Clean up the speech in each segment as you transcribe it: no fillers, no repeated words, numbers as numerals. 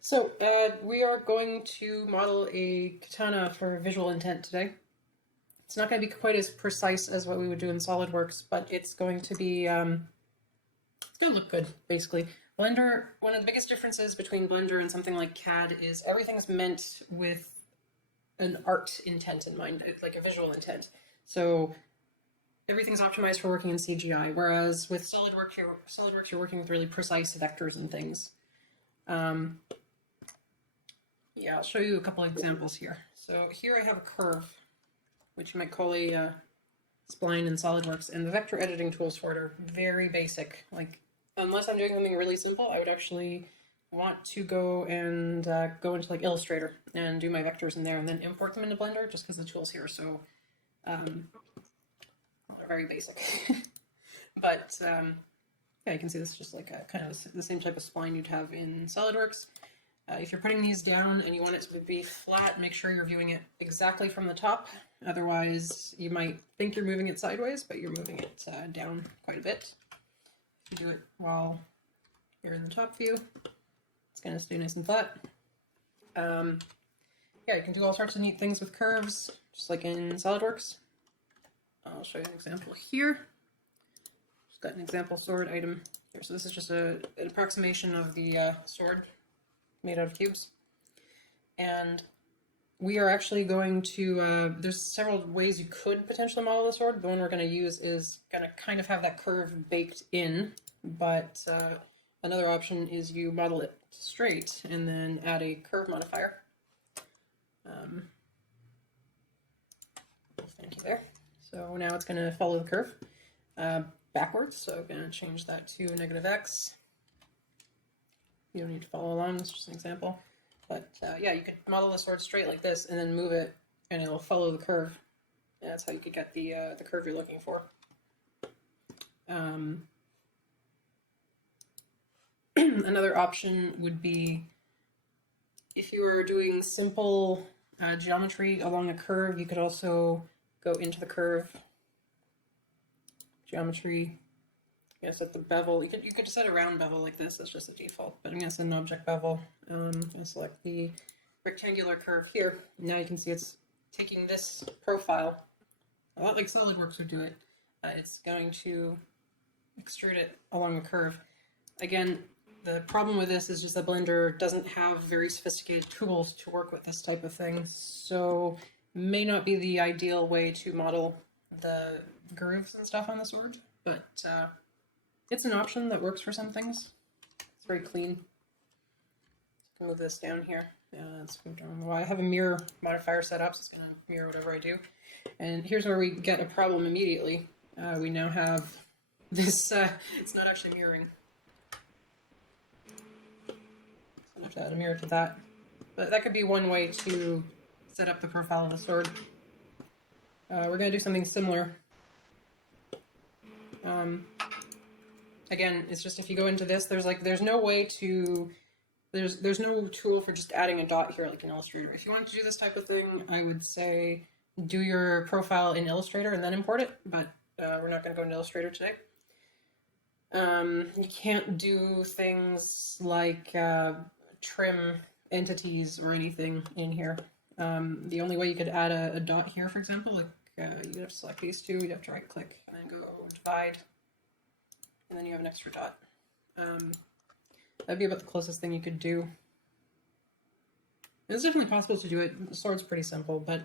So, we are going to model a katana for visual intent today. It's not going to be quite as precise as what we would do in Solidworks, but it's going to be, it's going to look good, basically. Blender, one of the biggest differences between Blender and something like CAD is everything's meant with an art intent in mind, like a visual intent. So everything's optimized for working in CGI, whereas with Solidworks, you're working with really precise vectors and things. Yeah, I'll show you a couple of examples here. So here I have a curve, which you might call a spline in SolidWorks, and the vector editing tools for it are very basic. Like, unless I'm doing something really simple, I would actually want to go and go into like Illustrator and do my vectors in there and then import them into Blender, just because the tools here are so very basic. But yeah, you can see this is just like a kind of the same type of spline you'd have in SolidWorks. If you're putting these down and you want it to be flat, make sure you're viewing it exactly from the top. Otherwise, you might think you're moving it sideways, but you're moving it down quite a bit. If you do it while you're in the top view, it's going to stay nice and flat. Yeah, you can do all sorts of neat things with curves, just like in SolidWorks. I'll show you an example here. Just got an example sword item here. So this is just an approximation of the sword made out of cubes. And we are actually going to, there's several ways you could potentially model the sword. The one we're going to use is going to kind of have that curve baked in, but another option is you model it straight and then add a curve modifier. Thank you there. So now it's going to follow the curve backwards, so I'm going to change that to -x. You don't need to follow along, it's just an example. But yeah, you could model the sword straight like this and then move it and it'll follow the curve. And that's how you could get the curve you're looking for. Another option would be if you were doing simple geometry along a curve, you could also go into the curve geometry. Yeah, set the bevel. You could set a round bevel like this. That's just a default. But I'm going to set an object bevel. I'm going to select the rectangular curve here. Now you can see it's taking this profile, a lot like SolidWorks would do it. It's going to extrude it along a curve. Again, the problem with this is just that Blender doesn't have very sophisticated tools to work with this type of thing, so may not be the ideal way to model the grooves and stuff on the sword, but it's an option that works for some things. It's very clean. Let's move this down here. Let's move down. Well, I have a mirror modifier set up, so it's going to mirror whatever I do. And here's where we get a problem immediately. We now have this, it's not actually mirroring. So I have to add a mirror to that. But that could be one way to set up the profile of the sword. We're going to do something similar. Again, it's just if you go into this, there's no way to, there's no tool for just adding a dot here like in Illustrator. If you want to do this type of thing, I would say do your profile in Illustrator and then import it, but we're not going to go into Illustrator today. You can't do things like trim entities or anything in here. The only way you could add a dot here, for example, like you'd have to select these two, you'd have to right click and then go divide. And then you have an extra dot. That'd be about the closest thing you could do. It's definitely possible to do it. The sword's pretty simple, but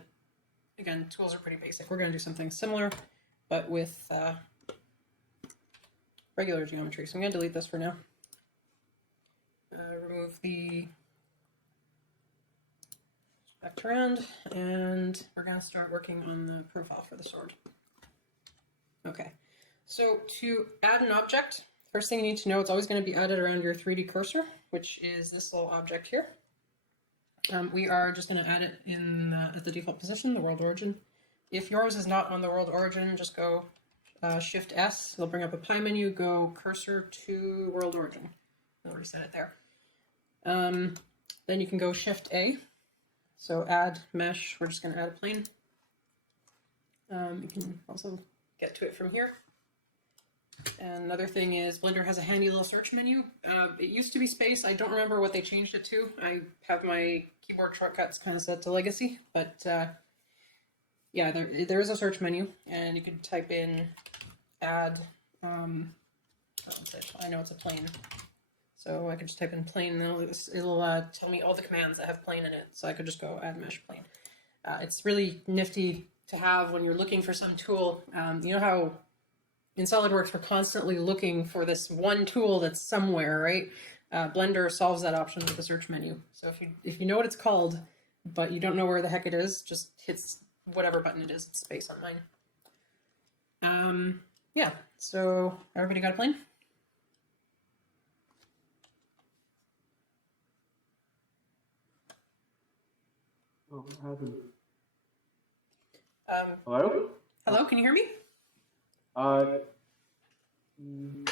again, tools are pretty basic. We're going to do something similar, but with regular geometry. So I'm going to delete this for now. Remove the back around, and we're going to start working on the profile for the sword. Okay. So to add an object, first thing you need to know, it's always going to be added around your 3D cursor, which is this little object here. We are just going to add it in at the default position, the world origin. If yours is not on the world origin, just go Shift S. It'll bring up a pie menu, go cursor to world origin. I already set it there. Then you can go Shift A. So add mesh, we're just going to add a plane. You can also get to it from here. And another thing is Blender has a handy little search menu. It used to be space. I don't remember what they changed it to. I have my keyboard shortcuts kind of set to legacy, but yeah, there is a search menu, and you can type in add, I know it's a plane. So I could just type in plane, and it'll tell me all the commands that have plane in it. So I could just go add mesh plane. It's really nifty to have when you're looking for some tool. You know how in SolidWorks we're constantly looking for this one tool that's somewhere, right? Blender solves that option with the search menu. So if you know what it's called, but you don't know where the heck it is, just hits whatever button it is. It's space on mine. Yeah, so everybody got a plane? Oh, what happened? Hello? Hello, can you hear me?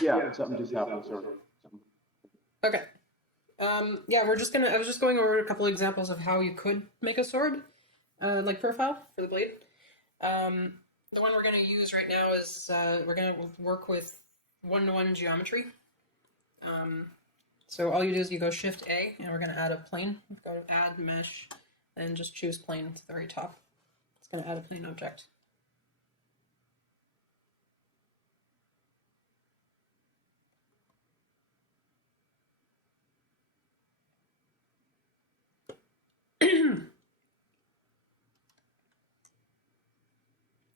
Yeah, something just happened, sorry. Okay. Yeah, I was just going over a couple examples of how you could make a sword, like profile for the blade. The one we're going to use right now is, we're going to work with one-to-one geometry. So all you do is you go Shift A, and we're going to add a plane. Go to Add Mesh, and just choose plane to the very top. It's going to add a plane object.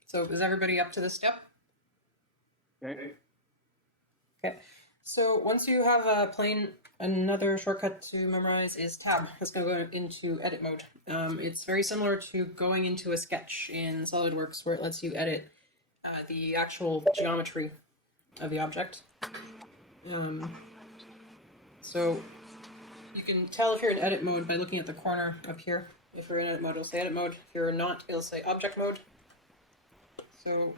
So is everybody up to this step? Okay. Okay. So once you have a plane, another shortcut to memorize is Tab. It's going to go into edit mode. It's very similar to going into a sketch in SolidWorks where it lets you edit the actual geometry of the object. So you can tell if you're in edit mode by looking at the corner up here. If you're in edit mode, it'll say edit mode. If you're not, it'll say object mode. So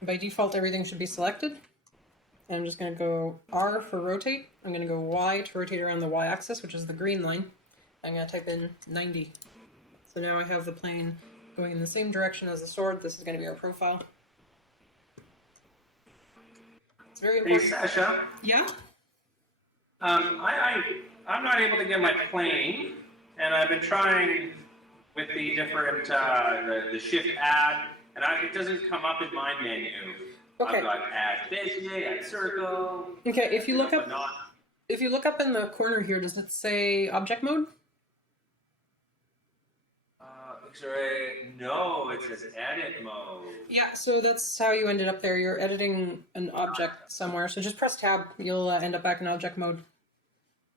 by default, everything should be selected. And I'm just going to go R for rotate. I'm going to go Y to rotate around the Y axis, which is the green line. I'm going to type in 90. So now I have the plane going in the same direction as the sword. This is going to be our profile. It's very important. Hey, Sasha. Yeah? I'm not able to get my plane, and I've been trying with the different, the shift add, and it doesn't come up in my menu. Okay. I've got add busy, add circle. Okay, if you look up in the corner here, does it say object mode? X-ray, no, it says edit mode. Yeah, so that's how you ended up there. You're editing an object somewhere, so just press tab. You'll end up back in object mode.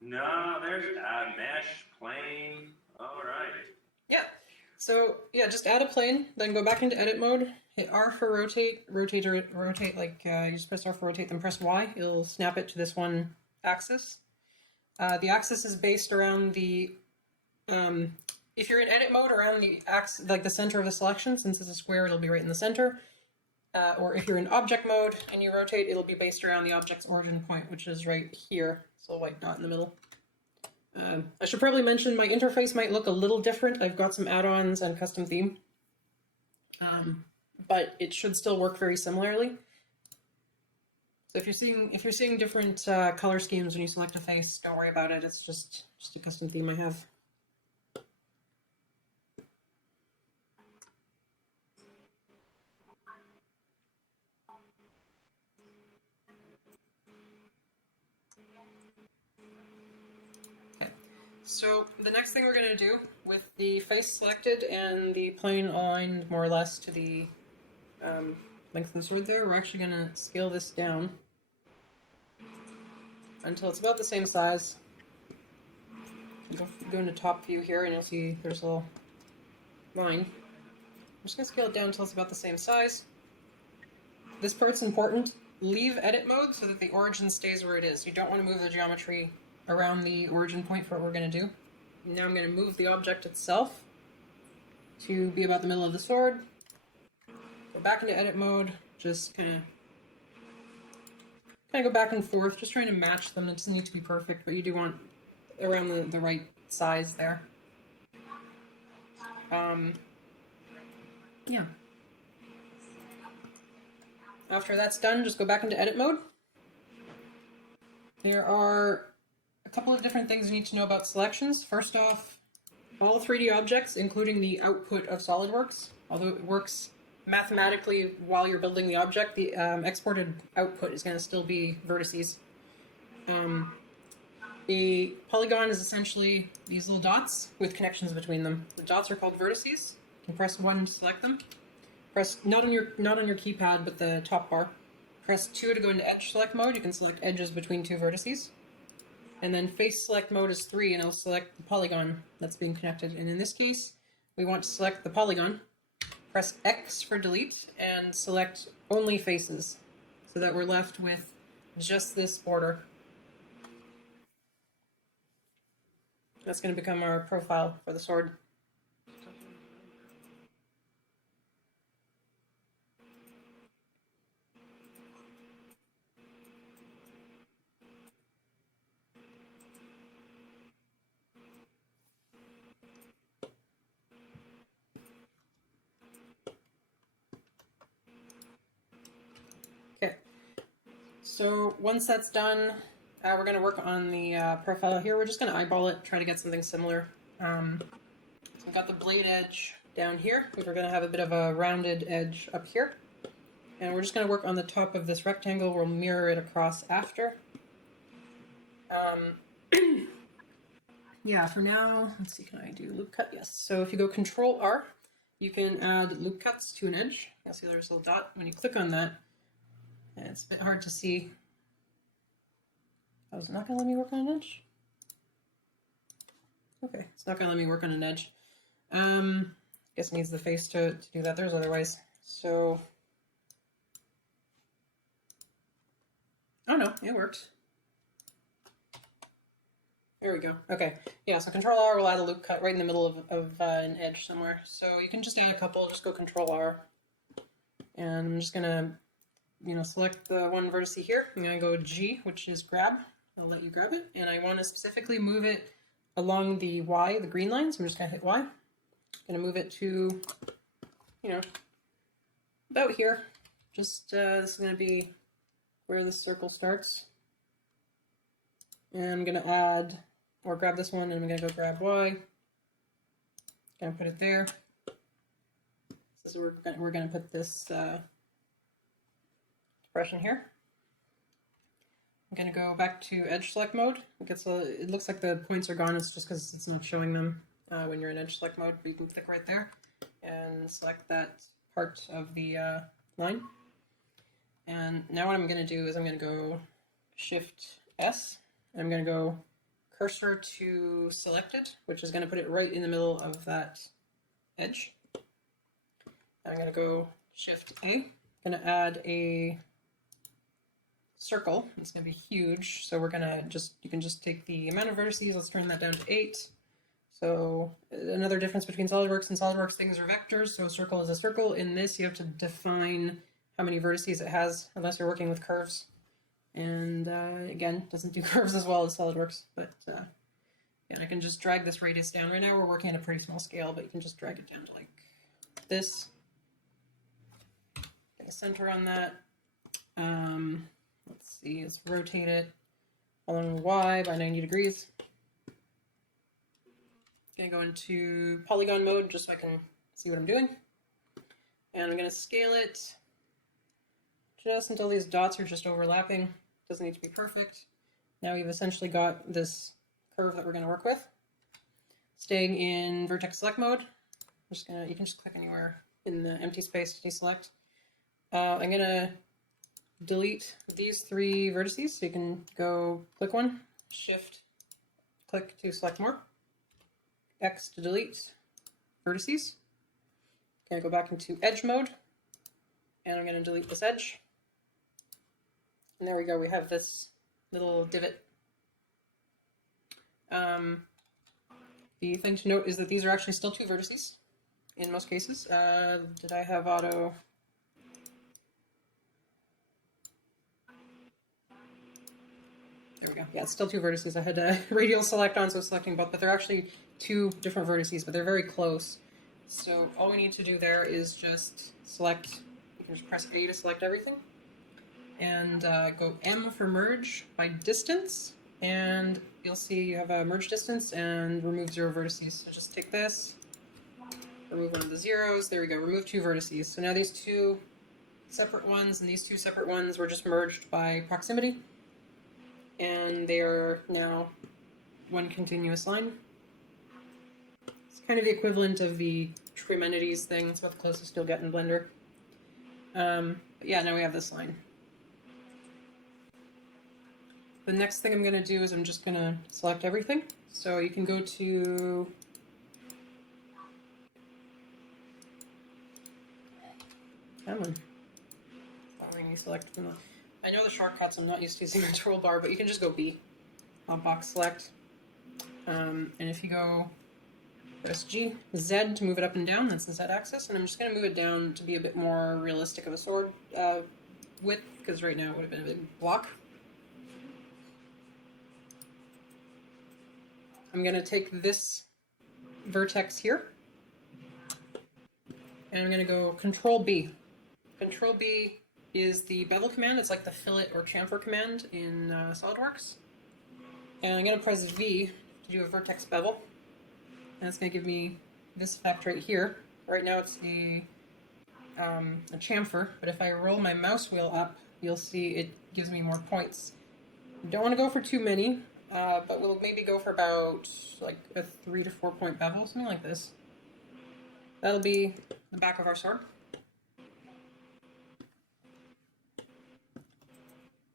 No, there's add mesh, plane. All right. Yeah. So yeah, just add a plane, then go back into edit mode. Hit R for rotate, rotate like you just press R for rotate, then press Y. It'll snap it to this one axis. The axis is based around the if you're in edit mode, around the axis, like the center of the selection. Since it's a square, it'll be right in the center. Or if you're in object mode and you rotate, it'll be based around the object's origin point, which is right here. So a white dot in the middle. I should probably mention my interface might look a little different. I've got some add-ons and custom theme. But it should still work very similarly. So if you're seeing different color schemes when you select a face, don't worry about it. It's just a custom theme I have. So the next thing we're going to do with the face selected and the plane aligned more or less to the length of the sword there, we're actually going to scale this down until it's about the same size. Go into top view here and you'll see there's a little line. I'm just going to scale it down until it's about the same size. This part's important. Leave edit mode so that the origin stays where it is. You don't want to move the geometry around the origin point for what we're going to do. Now I'm going to move the object itself to be about the middle of the sword. Go back into edit mode, just kind of go back and forth, just trying to match them. It doesn't need to be perfect, but you do want around the right size there. Yeah. After that's done, just go back into edit mode. There are a couple of different things you need to know about selections. First off, all 3D objects, including the output of Solidworks, although it works mathematically while you're building the object, the exported output is going to still be vertices. A polygon is essentially these little dots with connections between them. The dots are called vertices. You can press 1 to select them. Press not on your keypad, but the top bar. Press 2 to go into edge select mode. You can select edges between 2 vertices. And then face select mode is 3, and it'll select the polygon that's being connected. And in this case, we want to select the polygon. Press X for delete and select only faces, so that we're left with just this border. That's going to become our profile for the sword. Okay, so once that's done, we're going to work on the profile here. We're just going to eyeball it, try to get something similar. So we've got the blade edge down here. We're going to have a bit of a rounded edge up here. And we're just going to work on the top of this rectangle. We'll mirror it across after. Yeah, for now, let's see, can I do loop cut? Yes. So if you go Control R, you can add loop cuts to an edge. You'll see there's a little dot. When you click on that, and it's a bit hard to see. Oh, is it not going to let me work on an edge? Okay, it's not going to let me work on an edge. Guess it needs the face to do that. There's other ways. So, oh no, it worked. There we go. Okay, yeah, so Control R will add a loop cut right in the middle of an edge somewhere. So you can just add a couple, just go Control R. And I'm just gonna, select the one vertex here. I'm gonna go G, which is grab. I'll let you grab it. And I want to specifically move it along the Y, the green line. So I'm just gonna hit Y. I'm gonna move it to, about here. Just, this is gonna be where the circle starts. And I'm gonna add, or grab this one, and I'm gonna go grab Y. Gonna put it there. So we're gonna put this depression here. I'm gonna go back to edge select mode. It looks like the points are gone. It's just because it's not showing them when you're in edge select mode. But you can click right there and select that part of the line. And now what I'm gonna do is I'm gonna go Shift S. I'm going to go cursor to selected, which is going to put it right in the middle of that edge. I'm going to go Shift A. I'm going to add a circle. It's going to be huge, so we're going to you can just take the amount of vertices. Let's turn that down to 8. So another difference between SolidWorks and SolidWorks, things are vectors, so a circle is a circle. In this, you have to define how many vertices it has, unless you're working with curves. And again, doesn't do curves as well as SolidWorks, but yeah, I can just drag this radius down. Right now we're working at a pretty small scale, but you can just drag it down to like this. Get a center on that. Let's see, let's rotate it along Y by 90 degrees. Gonna go into polygon mode just so I can see what I'm doing. And I'm gonna scale it just until these dots are just overlapping. Doesn't need to be perfect. Now we've essentially got this curve that we're going to work with. Staying in Vertex Select mode, you can just click anywhere in the empty space to deselect. I'm going to delete these 3 vertices, so you can go click one, Shift, click to select more, X to delete vertices. I'm going to go back into edge mode, and I'm going to delete this edge. And there we go, we have this little divot. The thing to note is that these are actually still 2 vertices in most cases. Did I have auto? There we go. Yeah, it's still 2 vertices. I had a radial select on, so selecting both, but they're actually 2 different vertices, but they're very close. So all we need to do there is just select, you can just press A to select everything. and go M for merge by distance, and you'll see you have a merge distance and remove 0 vertices. So just take this, remove one of the zeros, there we go, remove 2 vertices. So now these 2 separate ones and these 2 separate ones were just merged by proximity, and they are now one continuous line. It's kind of the equivalent of the trim entities thing. It's about the closest you'll get in Blender. But yeah, now we have this line. The next thing I'm going to do is I'm just going to select everything. So you can go to come on. Select from the, I know the shortcuts, I'm not used to using the toolbar, but you can just go B. Box select. And if you go press G, Z to move it up and down, that's the Z axis, and I'm just going to move it down to be a bit more realistic of a sword width, because right now it would have been a big block. I'm going to take this vertex here, and I'm going to go Control B. Control B is the bevel command. It's like the fillet or chamfer command in Solidworks. And I'm going to press V to do a vertex bevel. And it's going to give me this effect right here. Right now it's a chamfer, but if I roll my mouse wheel up, you'll see it gives me more points. Don't want to go for too many, but we'll maybe go for about like a 3 to 4 point bevel, something like this. That'll be the back of our sword.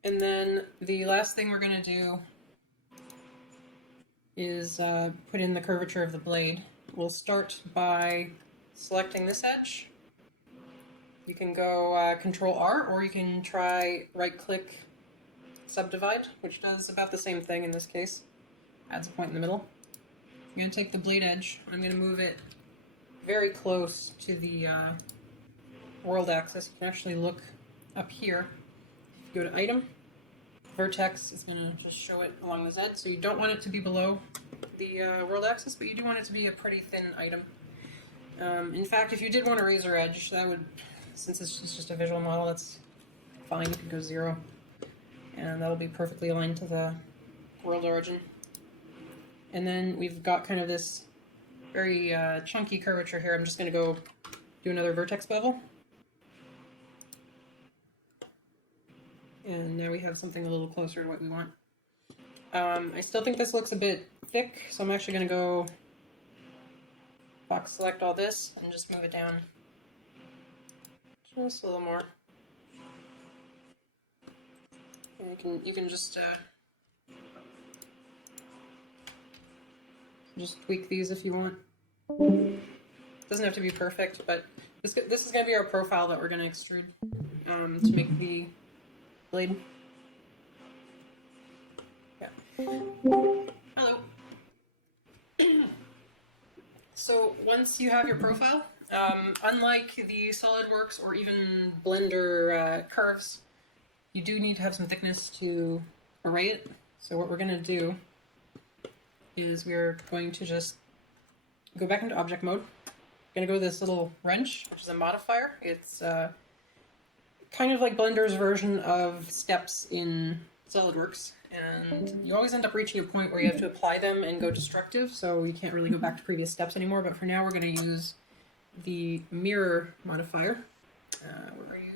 And then the last thing we're going to do is put in the curvature of the blade. We'll start by selecting this edge. You can go Control R, or you can try right-click Subdivide, which does about the same thing in this case. Adds a point in the middle. I'm going to take the blade edge, and I'm going to move it very close to the world axis. You can actually look up here. If you go to Item, Vertex is going to just show it along the Z, so you don't want it to be below the world axis, but you do want it to be a pretty thin item. In fact, if you did want a razor edge, that would, since it's just a visual model, that's fine. You could go 0, and that'll be perfectly aligned to the world origin. And then we've got kind of this very chunky curvature here. I'm just going to go do another vertex bevel. And now we have something a little closer to what we want. I still think this looks a bit thick, so I'm actually going to go box select all this and just move it down just a little more. And you can just tweak these if you want. Doesn't have to be perfect, but this is going to be our profile that we're going to extrude to make the blade. Yeah. Hello. So once you have your profile, unlike the Solidworks or even Blender curves, you do need to have some thickness to array it. So what we're going to do is we're going to just go back into object mode. We're going to go to this little wrench, which is a modifier. It's kind of like Blender's version of steps in SolidWorks, and you always end up reaching a point where you have to apply them and go destructive, so you can't really go back to previous steps anymore, but for now we're going to use the mirror modifier. Where are you?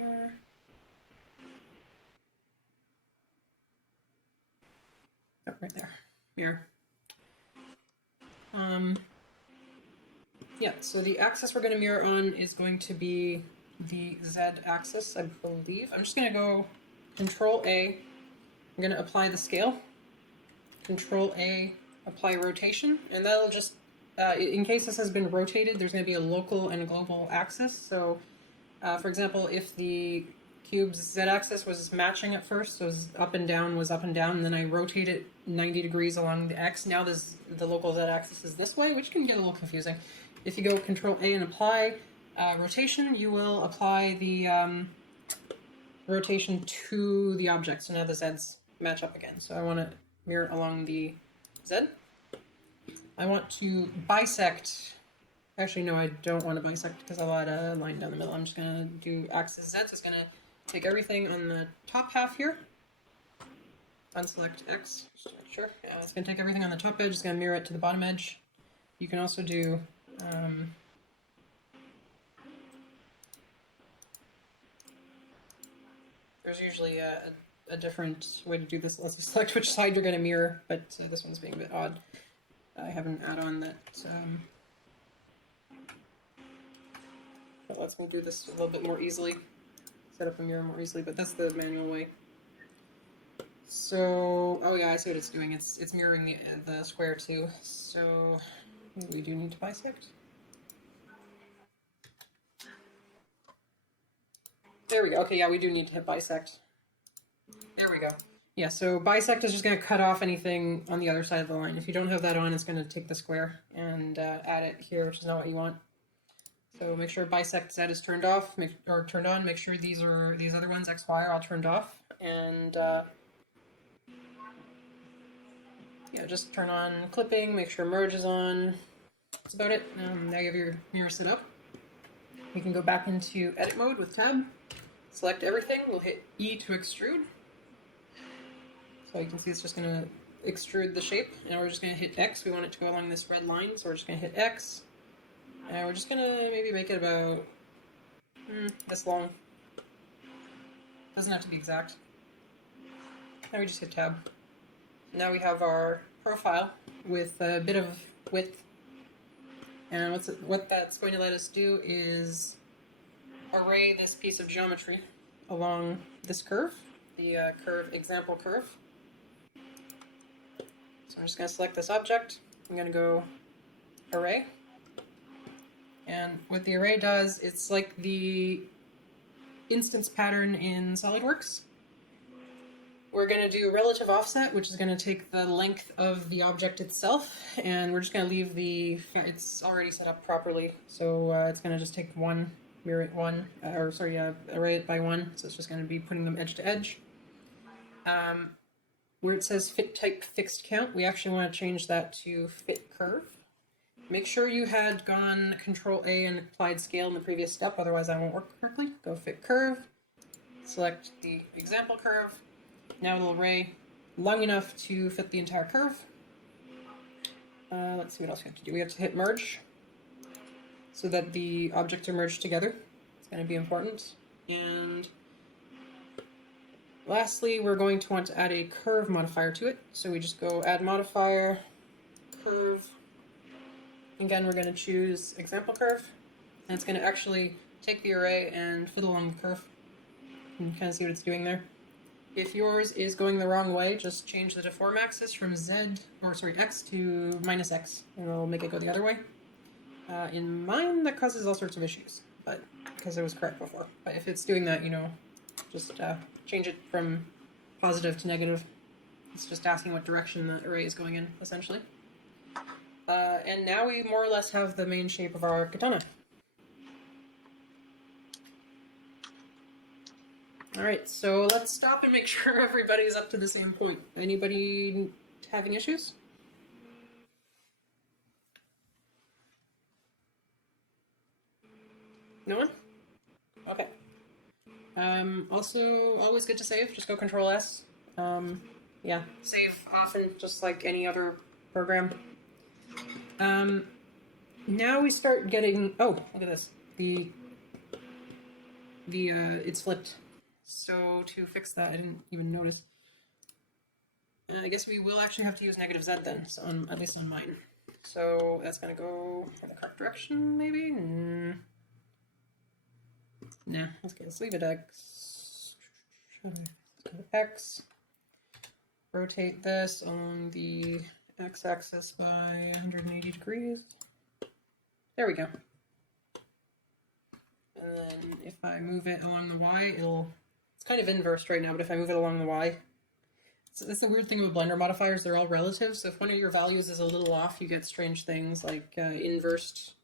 Mirror. Oh, right there. Mirror. Yeah, so the axis we're going to mirror on is going to be the Z axis, I believe. I'm just going to go Control A. I'm going to apply the scale. Control A, apply rotation, and that'll just, in case this has been rotated, there's going to be a local and a global axis. So, for example, if the cube's Z-axis was matching at first, so up and down was up and down, and then I rotate it 90 degrees along the X, now the local Z-axis is this way, which can get a little confusing. If you go Control A and apply rotation, you will apply the rotation to the object. So now the Z's match up again. So I want to mirror along the Z. I want to bisect. Actually, no, I don't want to bisect because I'll add a line down the middle. I'm just going to do axis Z. So it's going to take everything on the top half here, unselect X, just to make sure. Yeah, it's going to take everything on the top edge, it's going to mirror it to the bottom edge. You can also do there's usually a different way to do this. Let's just select which side you're going to mirror, but this one's being a bit odd. I have an add-on that lets me do this a little bit more easily, set up a mirror more easily, but that's the manual way. So, oh yeah, I see what it's doing. It's mirroring the square too. So we do need to bisect. There we go. Okay, yeah, we do need to hit bisect. There we go. Yeah, so bisect is just going to cut off anything on the other side of the line. If you don't have that on, it's going to take the square and add it here, which is not what you want. So make sure bisect Z is turned off, or turned on. Make sure these other ones, X, Y, are all turned off. And yeah, just turn on clipping, make sure merge is on. That's about it. Now you have your mirror set up. You can go back into edit mode with tab, select everything, we'll hit E to extrude. So you can see it's just going to extrude the shape, and we're just going to hit X. We want it to go along this red line, so we're just going to hit X. And we're just going to maybe make it about this long. Doesn't have to be exact. Now we just hit tab. Now we have our profile with a bit of width. And what that's going to let us do is array this piece of geometry along this curve, the example curve. So I'm just going to select this object. I'm going to go array. And what the array does, it's like the instance pattern in Solidworks. We're going to do relative offset, which is going to take the length of the object itself, and we're just going to leave it's already set up properly, so it's going to just take one, mirror it one, array it by one, so it's just going to be putting them edge to edge. Where it says fit type fixed count, we actually want to change that to fit curve. Make sure you had gone Control A and applied scale in the previous step, otherwise that won't work correctly. Go fit curve, select the example curve. Now it'll array long enough to fit the entire curve. Let's see what else we have to do. We have to hit merge so that the objects are merged together. It's going to be important. And lastly, we're going to want to add a curve modifier to it. So we just go add modifier, curve. Again, we're going to choose example curve. And it's going to actually take the array and fit along the curve. You can kind of see what it's doing there. If yours is going the wrong way, just change the deform axis from X to -X, and it'll make it go the other way. In mine, that causes all sorts of issues, but because it was correct before. But if it's doing that, just change it from positive to negative. It's just asking what direction the array is going in, essentially. And now we more or less have the main shape of our katana. Alright, so let's stop and make sure everybody's up to the same point. Anybody having issues? No one? Okay. Also, always good to save. Just go Control S. Yeah, save often, just like any other program. Now we start getting... Oh, look at this. It's flipped. So to fix that, I didn't even notice. I guess we will actually have to use -Z then, so at least on mine. So that's going to go in the correct direction, maybe? Nah, let's leave it X. X. Rotate this on the X-axis by 180 degrees. There we go. And then if I move it along the Y, it's kind of inversed right now, but if I move it along the Y, so that's the weird thing with Blender modifiers, they're all relative, so if one of your values is a little off, you get strange things like inversed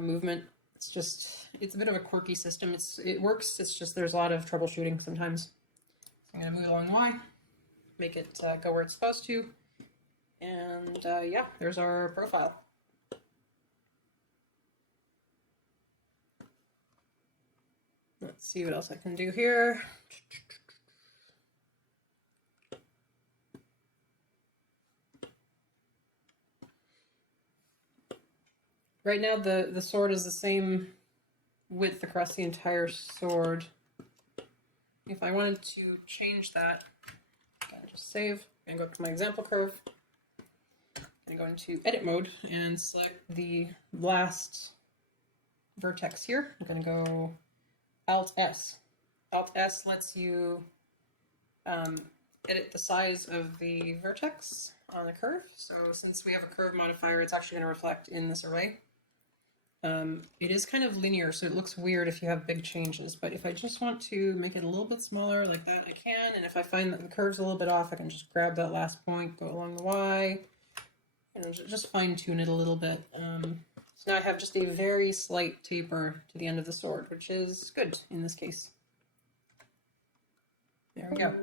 movement. It's a bit of a quirky system. It works, it's just there's a lot of troubleshooting sometimes. So I'm going to move it along the Y, make it go where it's supposed to, and yeah, there's our profile. Let's see what else I can do here. Right now the sword is the same width across the entire sword. If I wanted to change that, I just save and go to my example curve and go into edit mode and select the last vertex here. I'm going to go Alt S. Alt S lets you edit the size of the vertex on the curve. So since we have a curve modifier, it's actually going to reflect in this array. It is kind of linear, so it looks weird if you have big changes, but if I just want to make it a little bit smaller like that, I can, and if I find that the curve's a little bit off, I can just grab that last point, go along the Y, and just fine-tune it a little bit. So now I have just a very slight taper to the end of the sword, which is good in this case. There we go.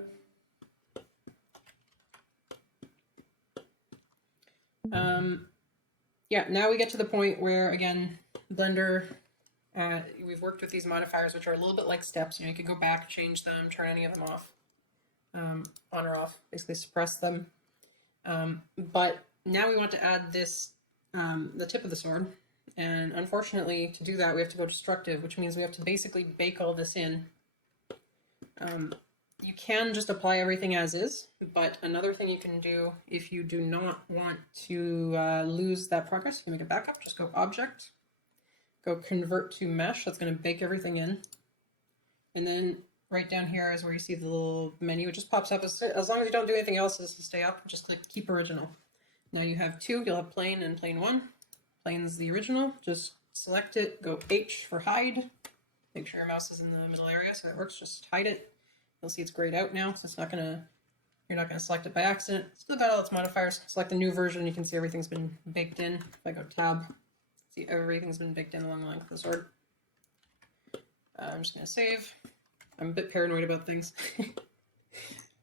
Yeah, now we get to the point where, again, Blender, we've worked with these modifiers, which are a little bit like steps. You know, you can go back, change them, turn any of them off, on or off, basically suppress them. But now we want to add this, the tip of the sword. And unfortunately, to do that, we have to go destructive, which means we have to basically bake all this in. You can just apply everything as is, but another thing you can do if you do not want to lose that progress, you can make a backup, just go Object, go Convert to Mesh, that's going to bake everything in. And then right down here is where you see the little menu, it just pops up. As long as you don't do anything else, this will stay up, just click Keep Original. Now you have two, you'll have Plane and Plane 1. Plane's the original, just select it, go H for Hide, make sure your mouse is in the middle area so it works, just hide it. You'll see it's grayed out now, so it's not gonna, you're not gonna select it by accident. Still got all its modifiers. Select the new version, you can see everything's been baked in. If I go Tab, see everything's been baked in along the length of the sword. I'm just gonna save. I'm a bit paranoid about things.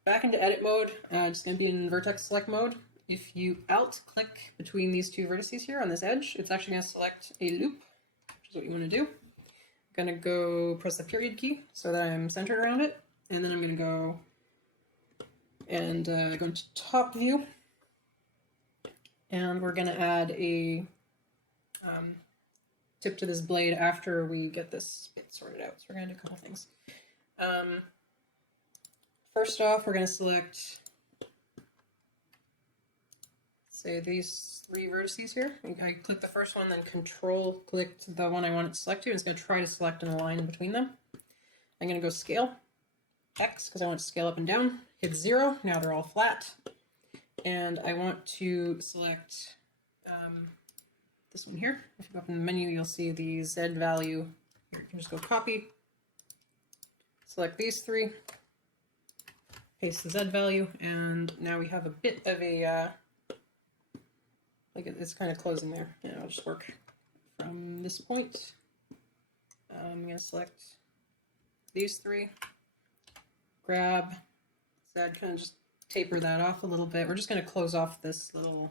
Back into edit mode, just gonna be in Vertex Select mode. If you Alt click between these two vertices here on this edge, it's actually gonna select a loop, which is what you wanna do. I'm gonna go press the period key so that I'm centered around it. And then I'm going to go and go into top view, and we're going to add a tip to this blade after we get this bit sorted out. So we're going to do a couple things. First off, we're going to select, say, these three vertices here. I click the first one, then Control clicked the one I want it to select to, and it's going to try to select in a line between them. I'm going to go Scale. X, because I want to scale up and down, hit 0, now they're all flat, and I want to select this one here. If you go up in the menu, you'll see the Z value. Here, you can just go copy, select these three, paste the Z value, and now we have a bit of a, like it's kind of closing there. Yeah, I'll just work from this point. I'm going to select these three. Grab, so I'd kind of just taper that off a little bit. We're just going to close off this little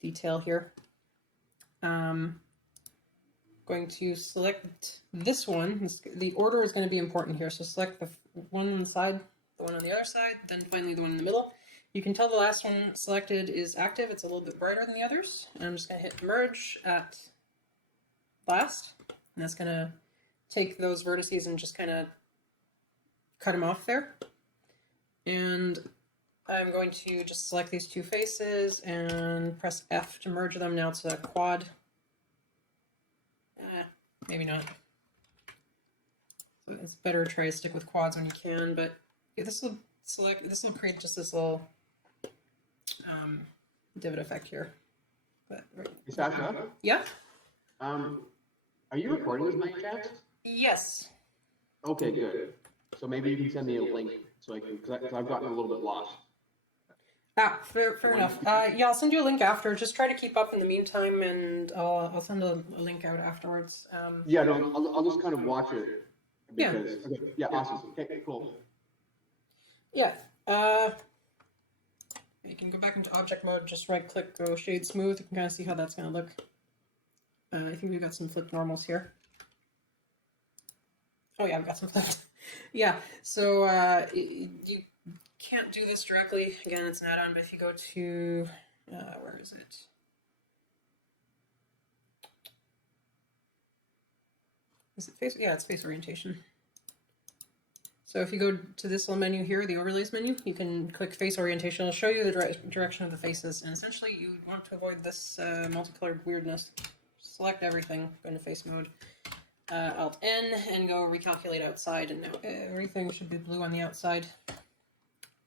detail here. Going to select this one. The order is going to be important here. So select the one on the side, the one on the other side, then finally the one in the middle. You can tell the last one selected is active. It's a little bit brighter than the others. And I'm just going to hit Merge at last. And that's going to take those vertices and just kind of cut them off there. And I'm going to just select these two faces and press F to merge them. Now it's a quad. Maybe not. So it's better to try to stick with quads when you can, but yeah, this will create just this little divot effect here. But Hey, Sasha? yeah? Are you recording this by chance? Yes. Okay, good. So maybe you can send me a link so I can, because I've gotten a little bit lost. Fair enough. Yeah, I'll send you a link after. Just try to keep up in the meantime, and I'll send a link out afterwards. Yeah, no, I'll just kind of watch it. Yeah. Because, okay, yeah, awesome. Okay, cool. Yeah. You can go back into object mode, just right click, go shade smooth. You can kind of see how that's going to look. I think we've got some flip normals here. Oh yeah, I've got some clipped. Yeah, so you can't do this directly. Again, it's an add-on, but if you go to, where is it? Is it face? Yeah, it's face orientation. So if you go to this little menu here, the overlays menu, you can click face orientation. It'll show you the direction of the faces, and essentially you want to avoid this multicolored weirdness. Select everything, go into face mode, Alt N, and go recalculate outside, and now everything should be blue on the outside.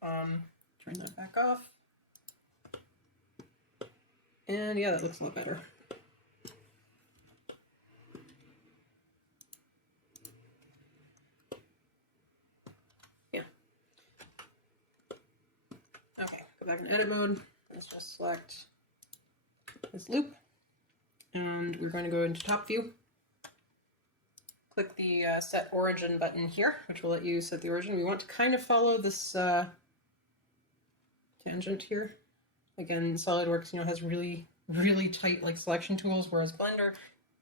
Turn that back off. And yeah, that looks a lot better. Okay, go back in edit mode. Let's just select this loop. And we're going to go into top view. Click the set origin button here, which will let you set the origin. We want to kind of follow this tangent here. Again, SolidWorks, has really, really tight selection tools, whereas Blender,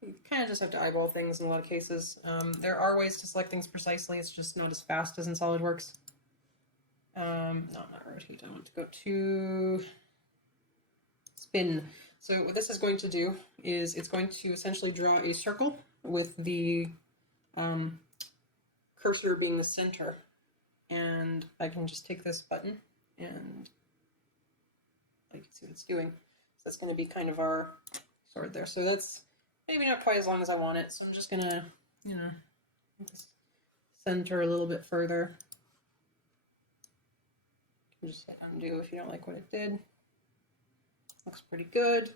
you kind of just have to eyeball things in a lot of cases. There are ways to select things precisely. It's just not as fast as in SolidWorks. No, not rotate. I want to go to spin. So what this is going to do is it's going to essentially draw a circle with the cursor being the center. And I can just take this button and you can see what it's doing. So that's going to be kind of our sword there. So that's maybe not quite as long as I want it. So I'm just going to, center a little bit further. Just hit undo if you don't like what it did. Looks pretty good.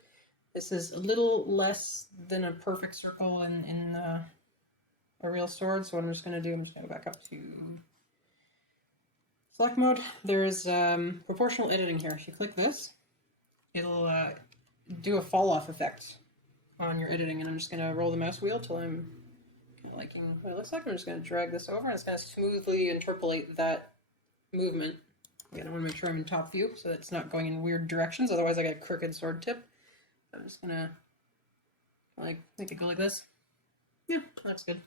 This is a little less than a perfect circle in a real sword, so what I'm just going to do, I'm just going to go back up to select mode. There's proportional editing here. If you click this, it'll do a fall off effect on your editing, and I'm just going to roll the mouse wheel till I'm liking what it looks like. I'm just going to drag this over, and it's going to smoothly interpolate that movement. Again, I want to make sure I'm in top view so that it's not going in weird directions, otherwise I get a crooked sword tip. I'm just gonna make it go like this. Yeah, that's good.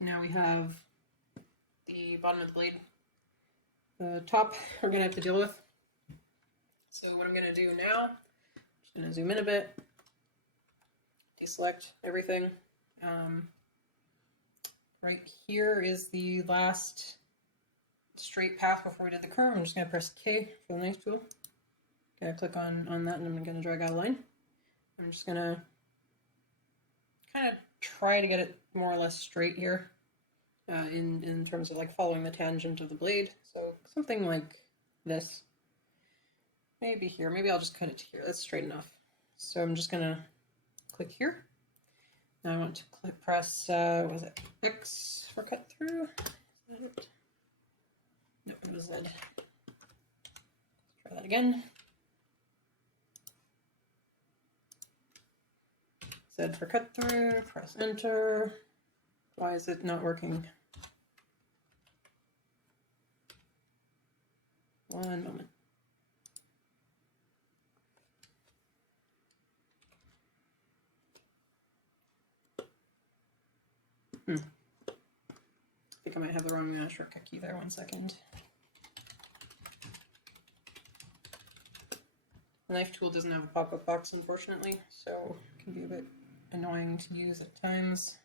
So now we have the bottom of the blade. The top we're gonna have to deal with. So what I'm gonna do now, I'm just gonna zoom in a bit, deselect everything. Right here is the last straight path before we did the curve. I'm just going to press K for the knife tool. Okay, click on that, and I'm going to drag out a line. I'm just going to kind of try to get it more or less straight here in terms of following the tangent of the blade. So something like this. Maybe here. Maybe I'll just cut it to here. That's straight enough. So I'm just going to click here. Now I want to press, what was it, X for cut through? Is that it? No, it was Z. Let's try that again. Z for cut through, press enter. Why is it not working? One moment. I think I might have the wrong shortcut key there. 1 second. The knife tool doesn't have a pop-up box, unfortunately, so it can be a bit annoying to use at times.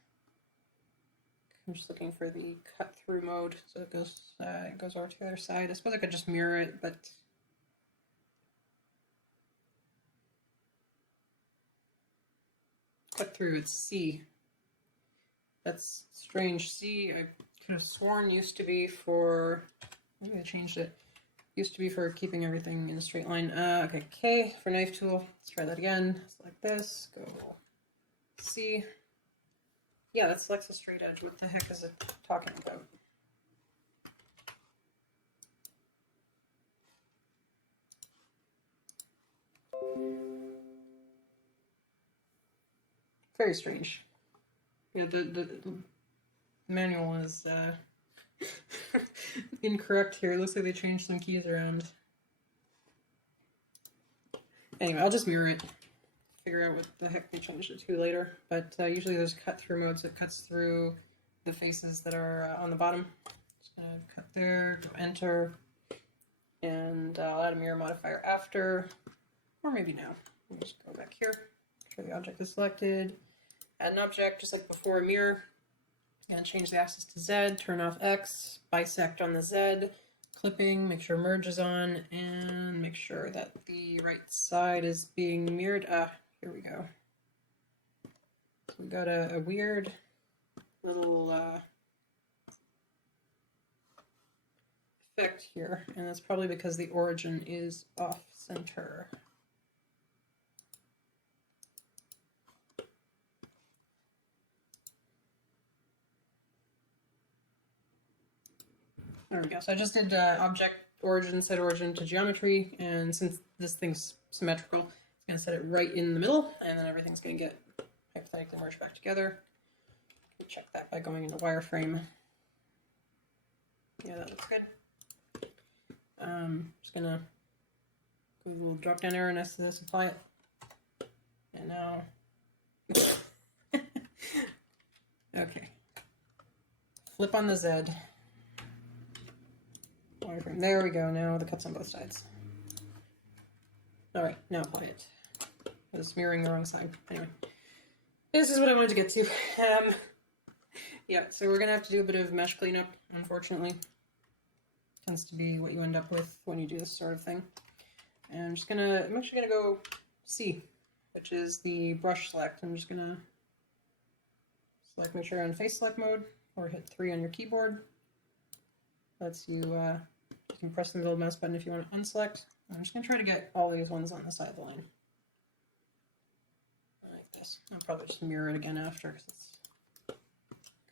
I'm just looking for the cut-through mode, so it goes over to the other side. I suppose I could just mirror it, but cut through, it's C. That's strange. C, I could have sworn used to be for, maybe I changed it. Used to be for keeping everything in a straight line. Okay, K for knife tool. Let's try that again. Select this, go C. Yeah, that selects a straight edge. What the heck is it talking about? Very strange. Yeah, the manual is incorrect here. It looks like they changed some keys around. Anyway, I'll just mirror it. Figure out what the heck they changed it to later. But usually there's cut through modes that cuts through the faces that are on the bottom. Just gonna cut there, go enter, and I'll add a mirror modifier after, or maybe now. I'll just go back here, make sure the object is selected, add an object just like before, a mirror, and change the axis to Z, turn off X, bisect on the Z, clipping, make sure merge is on, and make sure that the right side is being mirrored. Here we go. So we got a weird little effect here, and that's probably because the origin is off center. There we go. So I just did object origin, set origin to geometry, and since this thing's symmetrical, it's going to set it right in the middle, and then everything's going to get hypothetically merged back together. Check that by going into wireframe. Yeah, that looks good. Just gonna go with a little drop down arrow next to this, apply it, and now, okay. Flip on the Z. Wireframe. There we go. Now the cuts on both sides. All right, now apply it. I was mirroring the wrong side. Anyway, this is what I wanted to get to. Yeah, so we're gonna have to do a bit of mesh cleanup, unfortunately. Tends to be what you end up with when you do this sort of thing. And I'm actually gonna go C, which is the brush select. I'm just gonna select, make sure you're on face select mode, or hit 3 on your keyboard. Lets you, you can press the middle mouse button if you want to unselect. I'm just gonna try to get all these ones on the side of the line. Like this. I'll probably just mirror it again after, because it's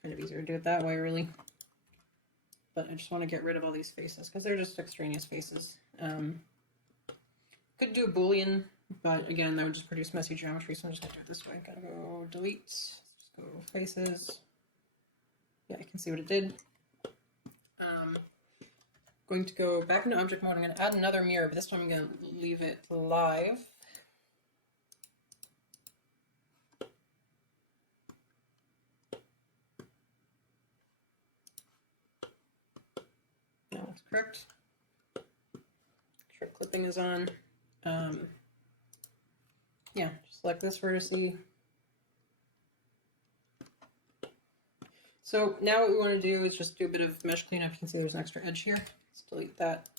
kind of easier to do it that way, really. But I just want to get rid of all these faces because they're just extraneous faces. Could do a Boolean, but again, that would just produce messy geometry, so I'm just going to do it this way. Gotta go delete, just go faces. Yeah, I can see what it did. Going to go back into object mode. I'm going to add another mirror, but this time I'm going to leave it live. That's correct. Sure, clipping is on. Yeah, just select this vertice. So now what we want to do is just do a bit of mesh cleanup. You can see there's an extra edge here. Let's delete that.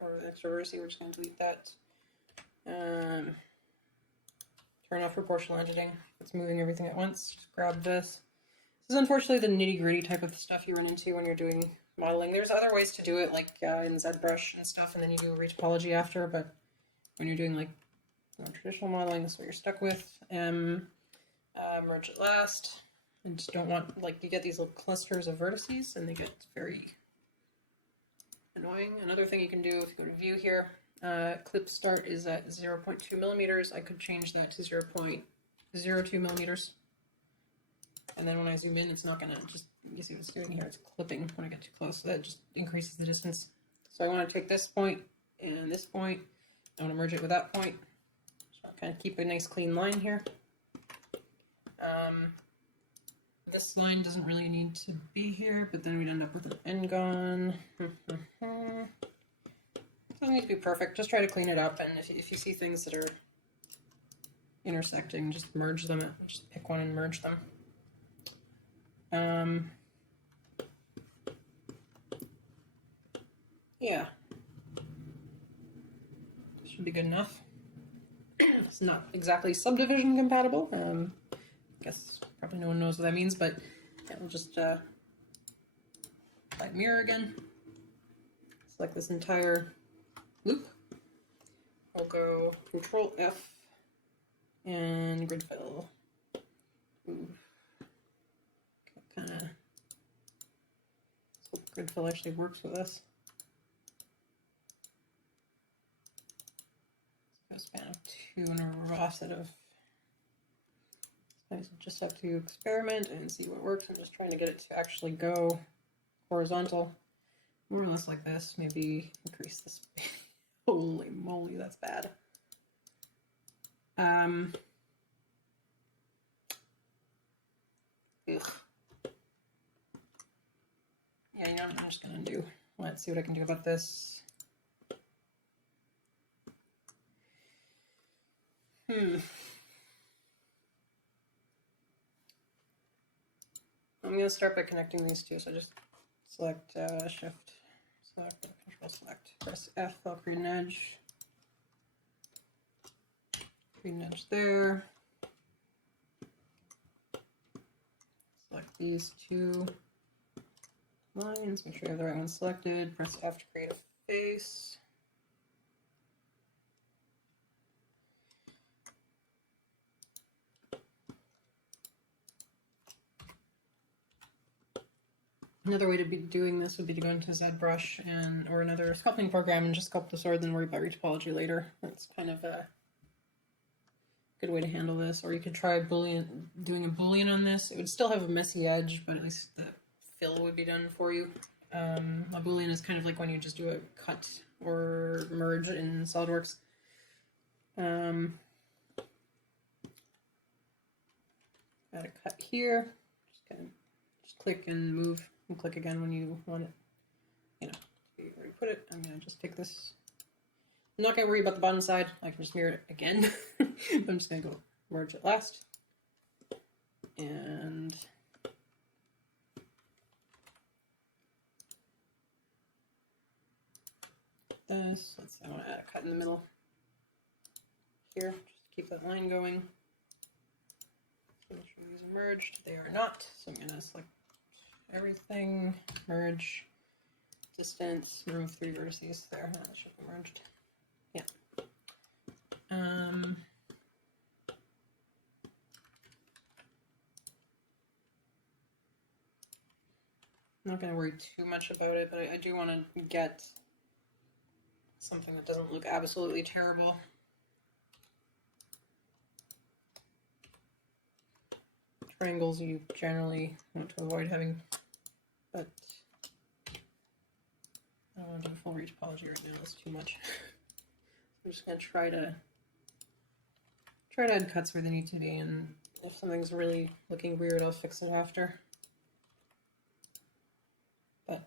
Or the extra vertice, we're just going to delete that. Turn off proportional editing. It's moving everything at once. Just grab this. This is unfortunately the nitty-gritty type of stuff you run into when you're doing modeling. There's other ways to do it, like in ZBrush and stuff, and then you do retopology after, but when you're doing like traditional modeling, this is what you're stuck with. Merge it last. And just don't want, like, you get these little clusters of vertices, and they get very annoying. Another thing you can do if you go to view here, clip start is at 0.2 millimeters. I could change that to 0.02 millimeters. And then when I zoom in, it's not gonna just, you see what it's doing here, it's clipping when I get too close, so that just increases the distance. So I want to take this point and this point, I want to merge it with that point. So I'll kind of keep a nice clean line here. This line doesn't really need to be here, but then we'd end up with an n-gon. Doesn't need to be perfect, just try to clean it up, and if you see things that are intersecting, just merge them, just pick one and merge them. Yeah. Should be good enough. It's not exactly subdivision compatible. I guess probably no one knows what that means, but yeah, we'll just apply mirror again. Select this entire loop. We'll go Control F and grid fill. Ooh. Kind of hope grid fill actually works with us. Let's go span of 2 and a raw set of. I just have to experiment and see what works. I'm just trying to get it to actually go horizontal, more or less like this. Maybe increase this. Holy moly, that's bad. Ugh. Yeah, you know, I'm just gonna do, let's see what I can do about this. I'm gonna start by connecting these two. So just select Shift, select, Control Select, press F, I'll create an edge. Create an edge there. Select these two lines, make sure you have the right one selected. Press F to create a face. Another way to be doing this would be to go into ZBrush and or another sculpting program and just sculpt the sword, then worry about retopology later. That's kind of a good way to handle this. Or you could try doing a boolean on this. It would still have a messy edge, but at least the fill would be done for you. A boolean is kind of like when you just do a cut or merge in SolidWorks. Got a cut here. Just click and move. And click again when you want it, you know, where you put it. I'm gonna just take this. I'm not gonna worry about the bottom side. I can just mirror it again. I'm just gonna go merge it last. And this, I want to add a cut in the middle here. Just keep that line going. Make sure these are merged. They are not. So I'm gonna select everything, merge, distance, remove 3 vertices there. That should be merged. Yeah. I'm not going to worry too much about it, but I do want to get something that doesn't look absolutely terrible. Triangles you generally want to avoid having, but I don't want to do full retopology right now, that's too much. I'm just going to try to add cuts where they need to be, and if something's really looking weird, I'll fix it after. But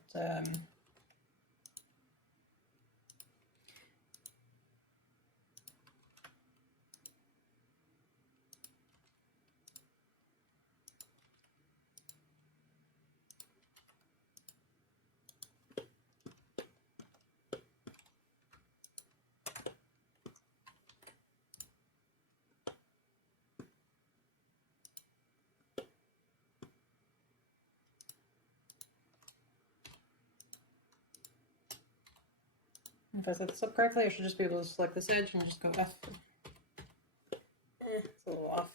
if I set this up correctly, I should just be able to select this edge and just go F. It's a little off.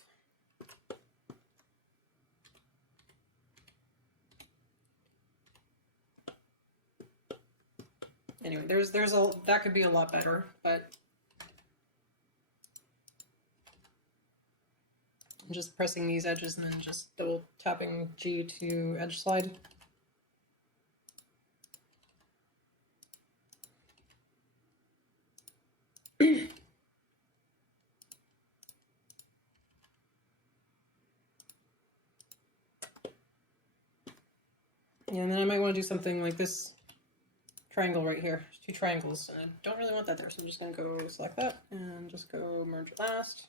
Anyway, that could be a lot better, but I'm just pressing these edges and then just double tapping G to edge slide. And then I might want to do something like this triangle right here. There's 2 triangles, and I don't really want that there, so I'm just going to go select that and just go merge last.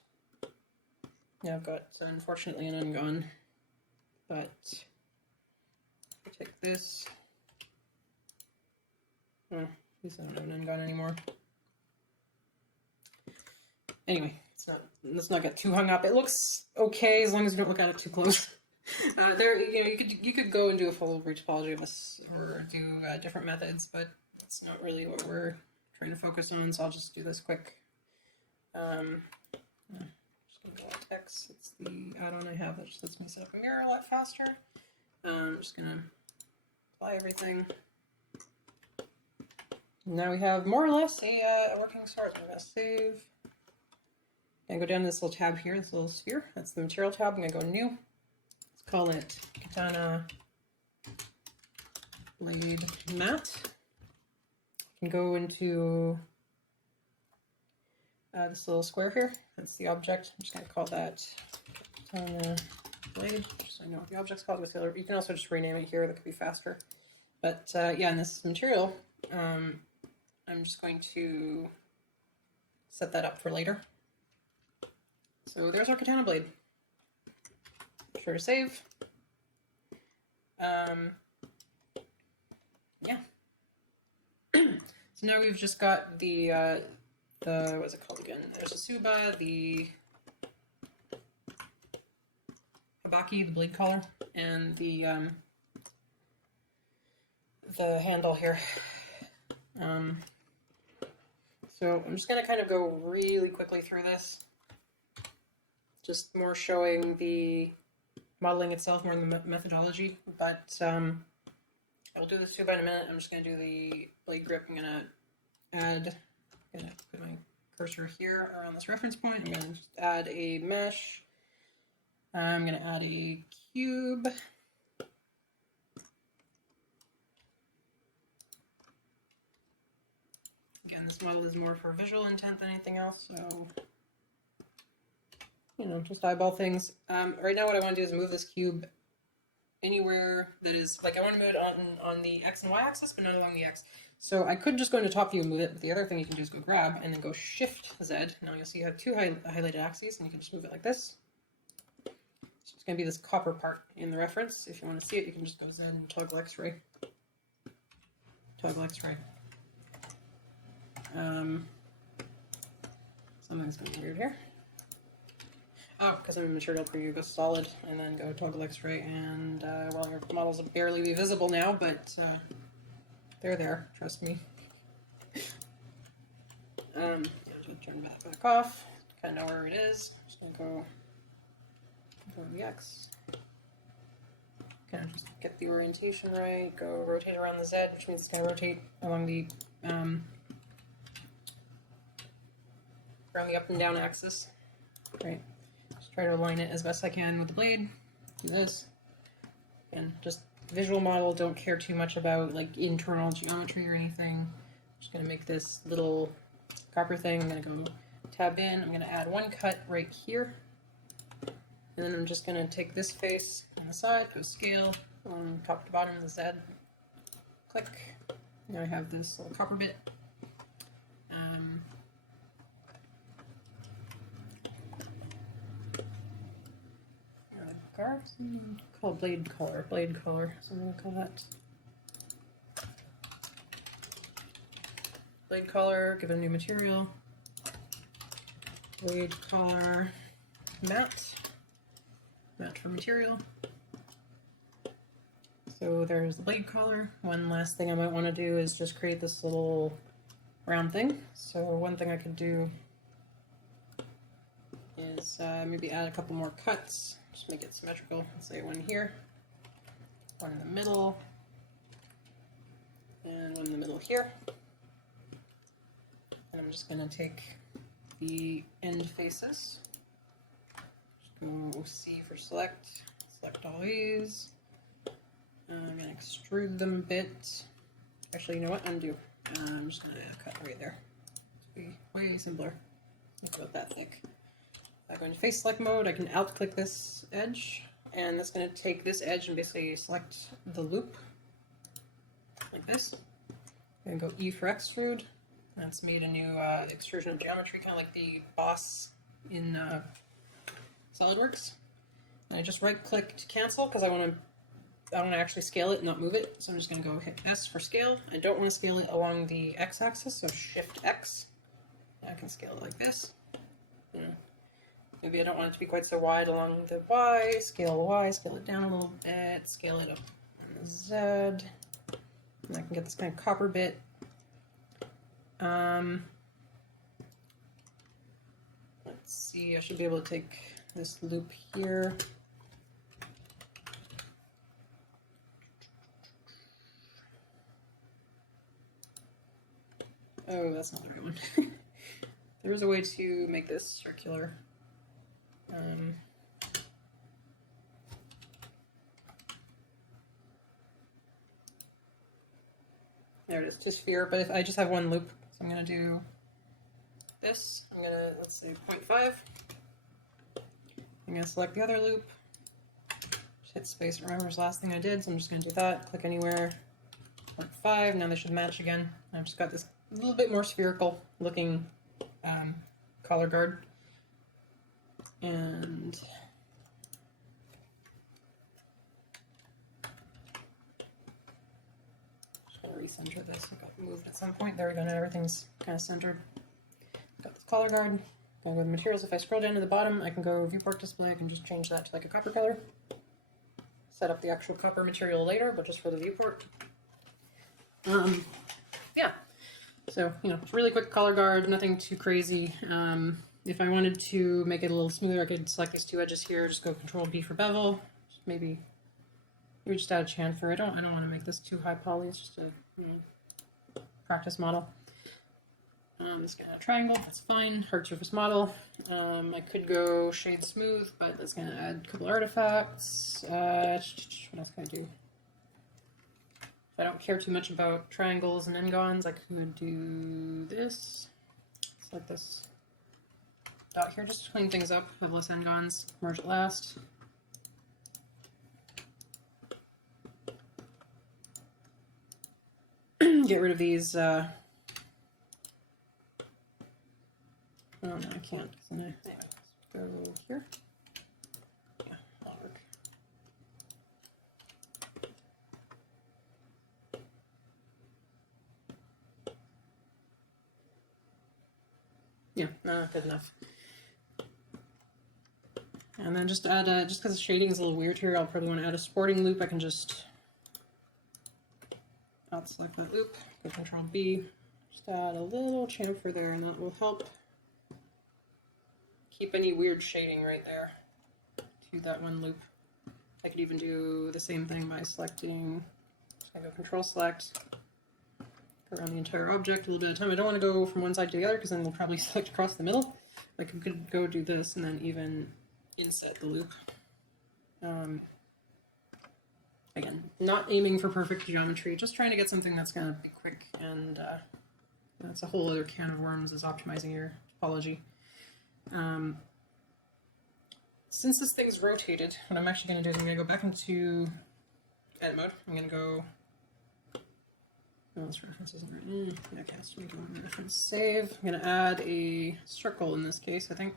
Now I've got, unfortunately, an ungone, but I take this. Oh, at least I don't have an ungone anymore. Anyway, let's not get too hung up. It looks okay as long as you don't look at it too close. You could go and do a full retopology of this or do different methods, but that's not really what we're trying to focus on. So I'll just do this quick. Just gonna go Alt X. It's the add-on I have that just lets me set up a mirror a lot faster. I'm just gonna apply everything. Now we have more or less a working sword. I'm gonna save. I'm gonna go down to this little tab here, this little sphere. That's the material tab. I'm gonna go new. Call it Katana Blade Matte. You can go into this little square here. That's the object. I'm just going to call that Katana Blade, just so I know what the object's called. You can also just rename it here. That could be faster. But yeah, in this material, I'm just going to set that up for later. So there's our katana blade. Sure to save. Yeah. So now we've just got the what's it called again? There's a Suba, the Habaki, the blade collar, and the handle here. So I'm just gonna kind of go really quickly through this. Just more showing the modeling itself more than the methodology, but I'll do this too in a minute. I'm just going to do the blade grip. I'm going to put my cursor here around this reference point. I'm going to just add a mesh. I'm going to add a cube. Again, this model is more for visual intent than anything else, so you know, just eyeball things. Right now what I want to do is move this cube anywhere that is, like I want to move it on the X and Y axis, but not along the X. So I could just go into top view and move it, but the other thing you can do is go grab and then go Shift Z. Now you'll see you have two highlighted axes, and you can just move it like this. So it's going to be this copper part in the reference. If you want to see it, you can just go to Z and toggle X-ray. Toggle X-ray. Something's going weird here. Oh, because I'm in material preview, go solid, and then go toggle X-ray, and well, your models will barely be visible now, but they're there, trust me. Turn that back off, kind of know where it is. Just gonna go to the X. Kind of just get the orientation right, go rotate around the Z, which means it's gonna rotate along the up and down axis, right? Try to align it as best I can with the blade. Do this. And just visual model, don't care too much about like internal geometry or anything. I'm just gonna make this little copper thing. I'm gonna go tab in. I'm gonna add one cut right here. And then I'm just gonna take this face on the side, go scale on top to bottom of the Z. Click. Now I have this little copper bit. Call it blade color, so I'm going to call that blade color, give it a new material, blade color, matte for material. So there's the blade color. One last thing I might want to do is just create this little round thing. So one thing I could do is maybe add a couple more cuts. Just make it symmetrical. Let's say one here, one in the middle, and one in the middle here. And I'm just going to take the end faces. Just go C for select all these. I'm going to extrude them a bit. Actually, you know what? Undo. I'm just going to cut right there. It'll be way simpler. It's about that thick. I go into face select mode, I can alt click this edge, and that's going to take this edge and basically select the loop like this. I'm going to go E for extrude. That's made a new extrusion of geometry, kind of like the boss in Solidworks. And I just right click to cancel because I want to actually scale it, not move it. So I'm just going to go hit S for scale. I don't want to scale it along the X axis, so Shift X. And I can scale it like this. Maybe I don't want it to be quite so wide along the Y, scale it down a little bit, scale it up on the Z, and I can get this kind of copper bit. Let's see, I should be able to take this loop here. Oh, that's not the right one. There is a way to make this circular. There it is, to sphere, but if I just have one loop, so I'm going to do this. I'm going to, let's say 0.5. I'm going to select the other loop. Just hit space, remember the last thing I did, so I'm just going to do that. Click anywhere, 0.5. Now they should match again. I've just got this little bit more spherical looking collar guard. And just gonna recenter this. It got moved at some point. There we go. Now everything's kind of centered. Got this collar guard. Gonna go with materials. If I scroll down to the bottom, I can go viewport display. I can just change that to like a copper color. Set up the actual copper material later, but just for the viewport. Yeah. So, you know, really quick color guard, nothing too crazy. If I wanted to make it a little smoother, I could select these two edges here, just go Control B for bevel. Maybe just add a chamfer. I don't want to make this too high poly. It's just a practice model. This gonna triangle, that's fine. Hard surface model. I could go shade smooth, but that's gonna add a couple artifacts. What else can I do? If I don't care too much about triangles and n-gons, I could do this. Select this dot here just to clean things up. Have less n-gons. Merge it last. Get rid of these. Oh no, I can't. Anyway, let's go here. Yeah, that'll work. Yeah, no, good enough. And then just add just because the shading is a little weird here, I'll probably want to add a sporting loop. I can just select that loop, go Control B, just add a little chamfer there, and that will help keep any weird shading right there to that one loop. I could even do the same thing by selecting, I go Control Select, go around the entire object a little bit at a time. I don't want to go from one side to the other because then they'll probably select across the middle. I could go do this and then even inset the loop. Again, not aiming for perfect geometry, just trying to get something that's going to be quick, and that's a whole other can of worms, is optimizing your topology. Since this thing's rotated, what I'm actually going to do is I'm going to go back into edit mode. I'm going to go, oh, this reference isn't right. Okay, so we go on reference save. I'm going to add a circle in this case, I think.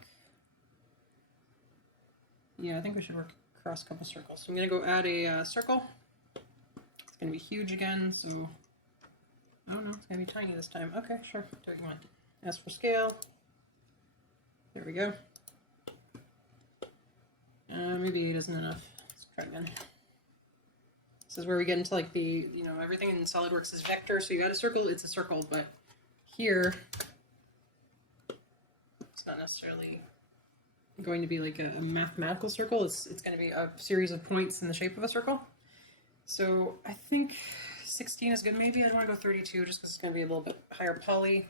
Yeah, I think we should work across a couple circles. So I'm going to go add a circle. It's going to be huge again, so I don't know, it's going to be tiny this time. Okay, sure, do what you want. As for scale, there we go. Maybe 8 isn't enough. Let's try again. This is where we get into like the, you know, everything in SolidWorks is vector, so you got a circle, it's a circle, but here it's not necessarily going to be like a mathematical circle. It's going to be a series of points in the shape of a circle. So I think 16 is good maybe. I don't want to go 32 just because it's going to be a little bit higher poly.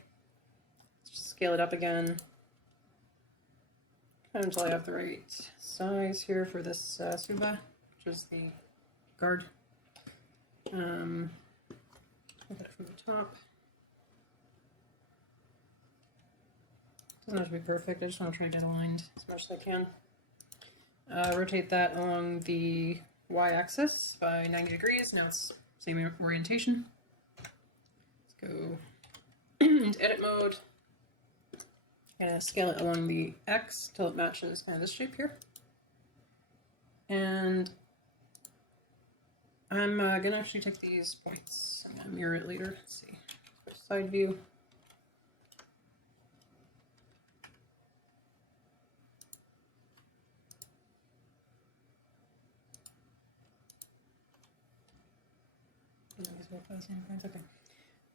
Let's just scale it up again. Until I have the right size here for this Suba, which is the guard. I got it from the top. Doesn't have to be perfect, I just want to try to get aligned as much as I can. Rotate that along the y-axis by 90 degrees. Now it's same orientation. Let's go into edit mode. And scale it along the x till it matches kind of this shape here. And I'm gonna actually take these points. I'm gonna mirror it later. Let's see. Side view. Okay.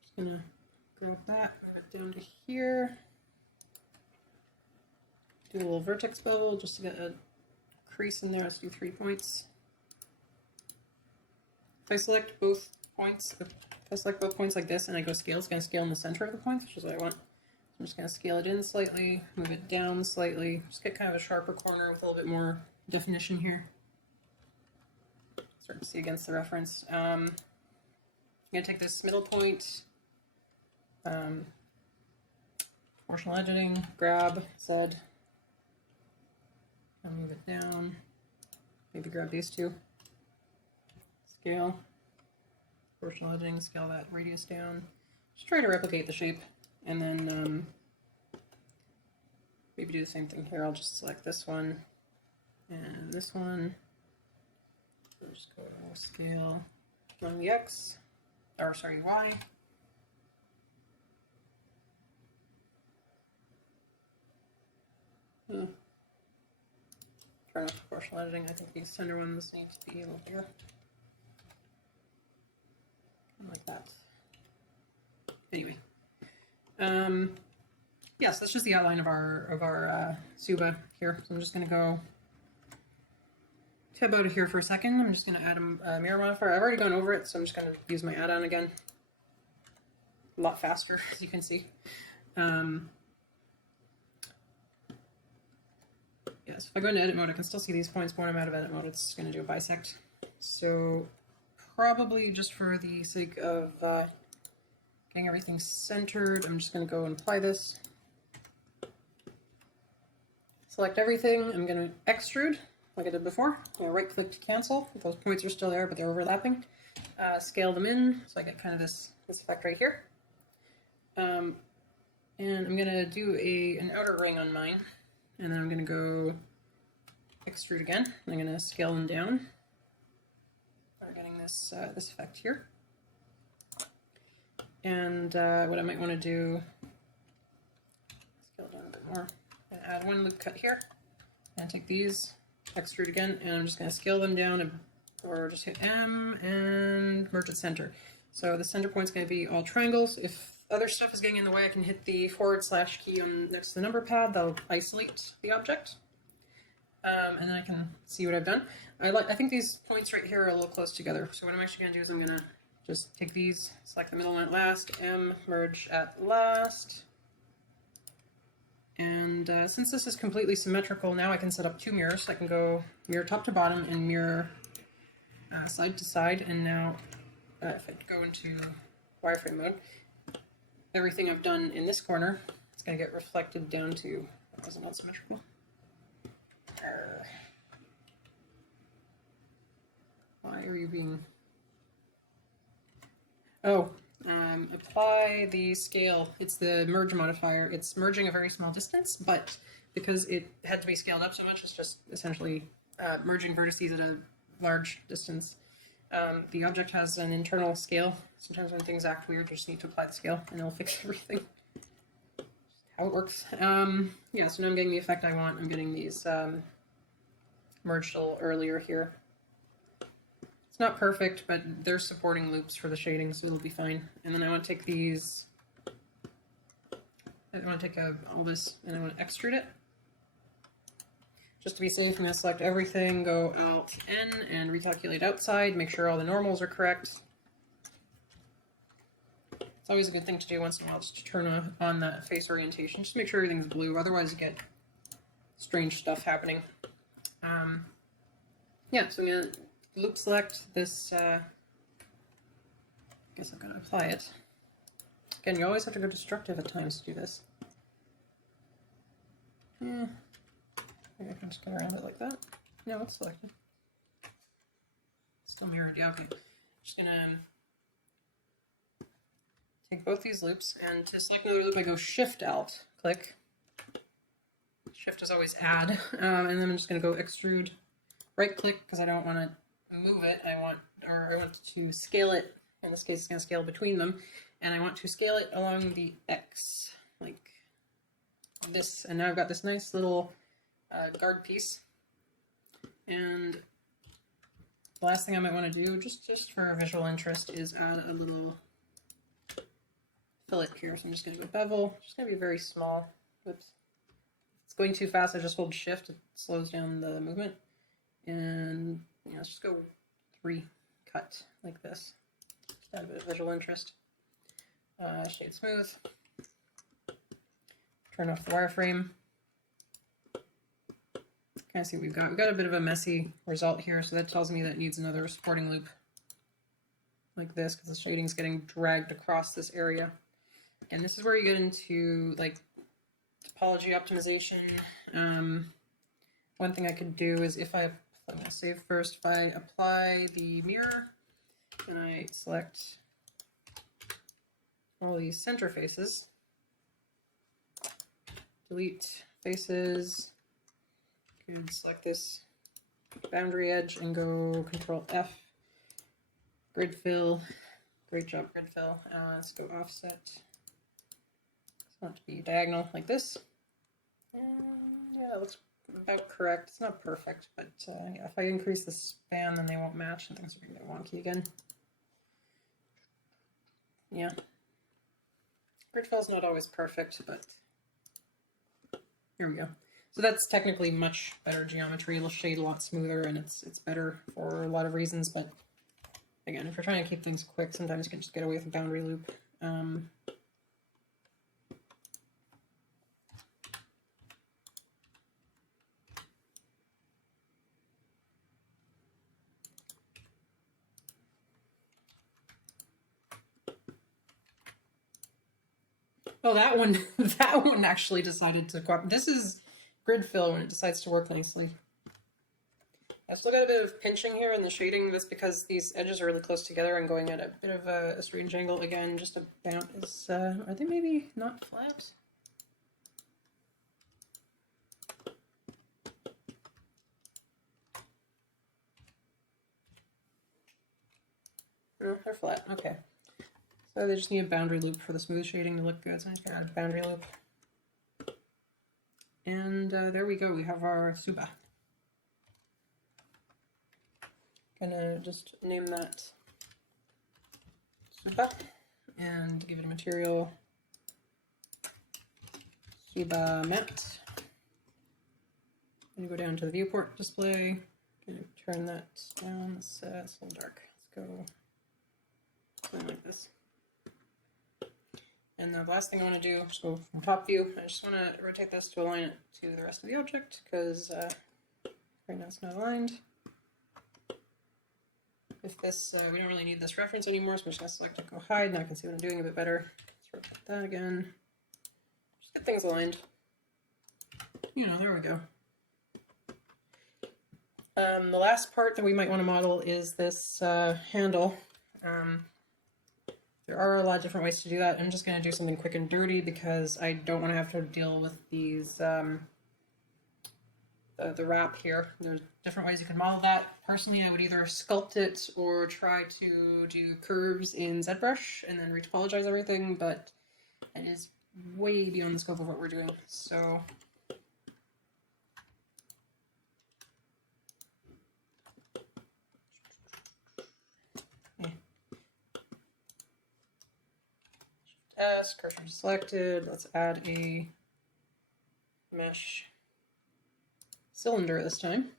Just gonna grab that, move it down to here. Do a little vertex bevel just to get a crease in there. Let's do 3 points. If I select both points, like this and I go scale, it's going to scale in the center of the points, which is what I want. So I'm just going to scale it in slightly, move it down slightly, just get kind of a sharper corner with a little bit more definition here. Start to see against the reference. I'm going to take this middle point, proportional editing, grab, Z. I'll move it down, maybe grab these two, scale, proportional editing, scale that radius down. Just try to replicate the shape, and then maybe do the same thing here. I'll just select this one and this one. Just go scale on the X, or sorry, Y. Turn off proportional editing. I think these center ones need to be a little bigger. Like that. Anyway, yes, that's just the outline of our Suba here. So I'm just going to go tab out of here for a second. I'm just going to add a mirror modifier. I've already gone over it, so I'm just going to use my add-on again. A lot faster, as you can see. Yes, if I go into edit mode, I can still see these points, but when I'm out of edit mode, it's going to do a bisect. So probably just for the sake of getting everything centered, I'm just going to go and apply this. Select everything. I'm going to extrude like I did before. I'm going to right click to cancel. Those points are still there, but they're overlapping. Scale them in, so I get kind of this effect right here. And I'm going to do an outer ring on mine. And then I'm going to go extrude again. I'm going to scale them down. We're getting this this effect here. And what I might want to do, scale down a bit more, and add one loop cut here, and take these, extrude again, and I'm just going to scale them down, or just hit M and merge at center. So the center point's going to be all triangles. If other stuff is getting in the way, I can hit the / key on next to the number pad. That'll isolate the object, and then I can see what I've done. I think these points right here are a little close together. So what I'm actually going to do is I'm going to just take these, select the middle one at last, M, merge at last. And since this is completely symmetrical, now I can set up 2 mirrors. I can go mirror top to bottom and mirror side to side. And now if I go into wireframe mode, everything I've done in this corner is going to get reflected down to, that wasn't all symmetrical. Why are you being... Oh, apply the scale. It's the merge modifier. It's merging a very small distance, but because it had to be scaled up so much, it's just essentially merging vertices at a large distance. The object has an internal scale. Sometimes when things act weird, you just need to apply the scale and it'll fix everything. Just how it works. Yeah, so now I'm getting the effect I want. I'm getting these merged a little earlier here. It's not perfect, but they're supporting loops for the shading, so it'll be fine. And then I want to take these, I want to take all this and I want to extrude it. Just to be safe, I'm going to select everything, go Alt N and recalculate outside, make sure all the normals are correct. It's always a good thing to do once in a while, just to turn on that face orientation, just make sure everything's blue, otherwise you get strange stuff happening. Yeah, so I'm going to loop select this, I guess I'm going to apply it. Again, you always have to go destructive at times to do this. Yeah. Maybe I can just go around it like that. No, it's selected. Still mirrored, yeah, okay. Just gonna take both these loops, and to select another loop, I go Shift Alt, click. Shift is always add, and then I'm just gonna go extrude, right click, because I don't want to move it. I want to scale it. In this case, it's gonna scale between them, and I want to scale it along the X, like this. And now I've got this nice little guard piece, and the last thing I might want to do, just for visual interest, is add a little fillet here. So I'm just going to go bevel, just going to be very small. Oops, if it's going too fast, I just hold Shift, it slows down the movement, and let's just go 3 cut like this. Just add a bit of visual interest. Shade smooth. Turn off the wireframe. Kind of see what we've got. We've got a bit of a messy result here, so that tells me that it needs another supporting loop like this, because the shading's getting dragged across this area. And this is where you get into like topology optimization. One thing I could do is I'm going to save first, if I apply the mirror and I select all these center faces, delete faces, and select this boundary edge and go Control F, grid fill. Great job, grid fill. Let's go offset. It's not to be diagonal like this. And yeah, it looks about correct. It's not perfect, but yeah, if I increase the span, then they won't match and things are going to get wonky again. Yeah. Grid fill is not always perfect, but here we go. So that's technically much better geometry. It'll shade a lot smoother, and it's better for a lot of reasons, but again, if you're trying to keep things quick, sometimes you can just get away with a boundary loop. Oh, that one, that one actually decided to cooperate. This is grid fill when it decides to work nicely. I still got a bit of pinching here in the shading. That's because these edges are really close together and going at a bit of a strange angle. Again, just about is, are they maybe not flat? No, they're flat. Okay. So they just need a boundary loop for the smooth shading to look good. So I'm just gonna add a boundary loop. And there we go. We have our Suba. Gonna just name that Suba and give it a material Suba matte. Gonna go down to the viewport display. Gonna turn that down. It's a little dark. Let's go something like this. And the last thing I want to do is go from top view. I just want to rotate this to align it to the rest of the object because right now it's not aligned. If this, we don't really need this reference anymore, so I'm just going to select it, go hide, now I can see what I'm doing a bit better. Let's rotate that again. Just get things aligned. You know, there we go. The last part that we might want to model is this handle. There are a lot of different ways to do that. I'm just going to do something quick and dirty because I don't want to have to deal with these, the wrap here. There's different ways you can model that. Personally, I would either sculpt it or try to do curves in ZBrush and then retopologize everything, but it is way beyond the scope of what we're doing. So S, cursor selected. Let's add a mesh cylinder this time.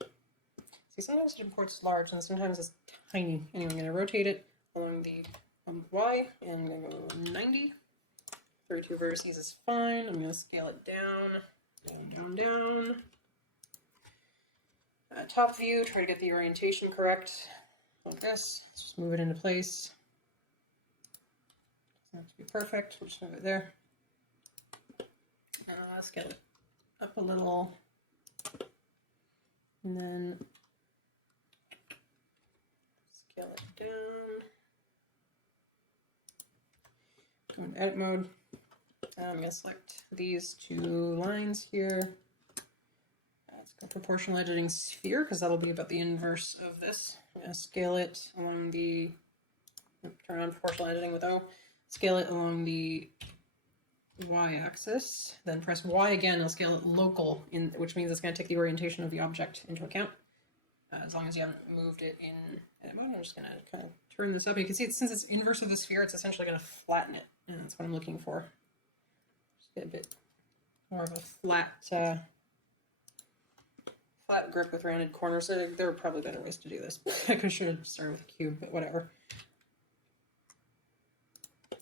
See, sometimes it imports large and sometimes it's tiny. Anyway, I'm going to rotate it along the Y and I'm going to go 90. 32 vertices is fine. I'm going to scale it down, down. Top view, try to get the orientation correct like this. Let's just move it into place. Doesn't have to be perfect. We'll just move it there. Scale it up a little. And then scale it down. Go into edit mode. I'm going to select these two lines here. Let's go proportional editing sphere because that'll be about the inverse of this. I'm going to scale it along the, turn on proportional editing with O. Scale it along the y-axis, then press Y again. I'll scale it local, which means it's going to take the orientation of the object into account. As long as you haven't moved it in edit mode, I'm just going to kind of turn this up. You can see since it's inverse of the sphere, it's essentially going to flatten it, and that's what I'm looking for. Just get a bit more of a flat grip with rounded corners. So there are probably better ways to do this. I should have started with a cube, but whatever.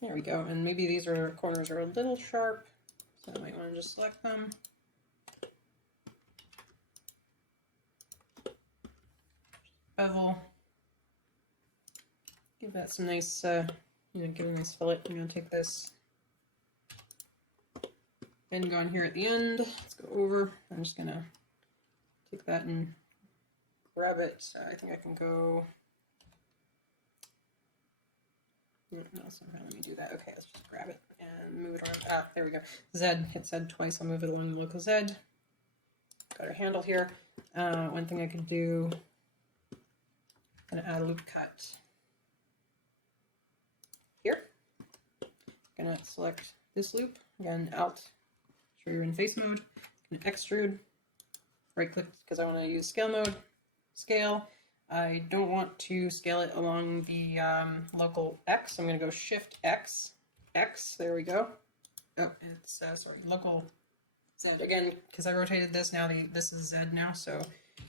There we go, and maybe these corners are a little sharp, so I might want to just select them. Bevel. Give that some nice, give a nice fillet. I'm going to take this end on here at the end. Let's go over. I'm just going to take that and grab it. I think I can go No, somehow let me do that. Okay, let's just grab it and move it around. Ah, there we go. Z, hit Z twice. I'll move it along the local Z. Got our handle here. One thing I could do, I'm gonna add a loop cut here. Gonna select this loop, again, Alt, sure you're in face mode. Gonna extrude, right click because I want to use scale mode, scale. I don't want to scale it along the local X. I'm going to go Shift X, X, there we go. Oh, it's, sorry, local Z. Again, because I rotated this, now this is Z now, so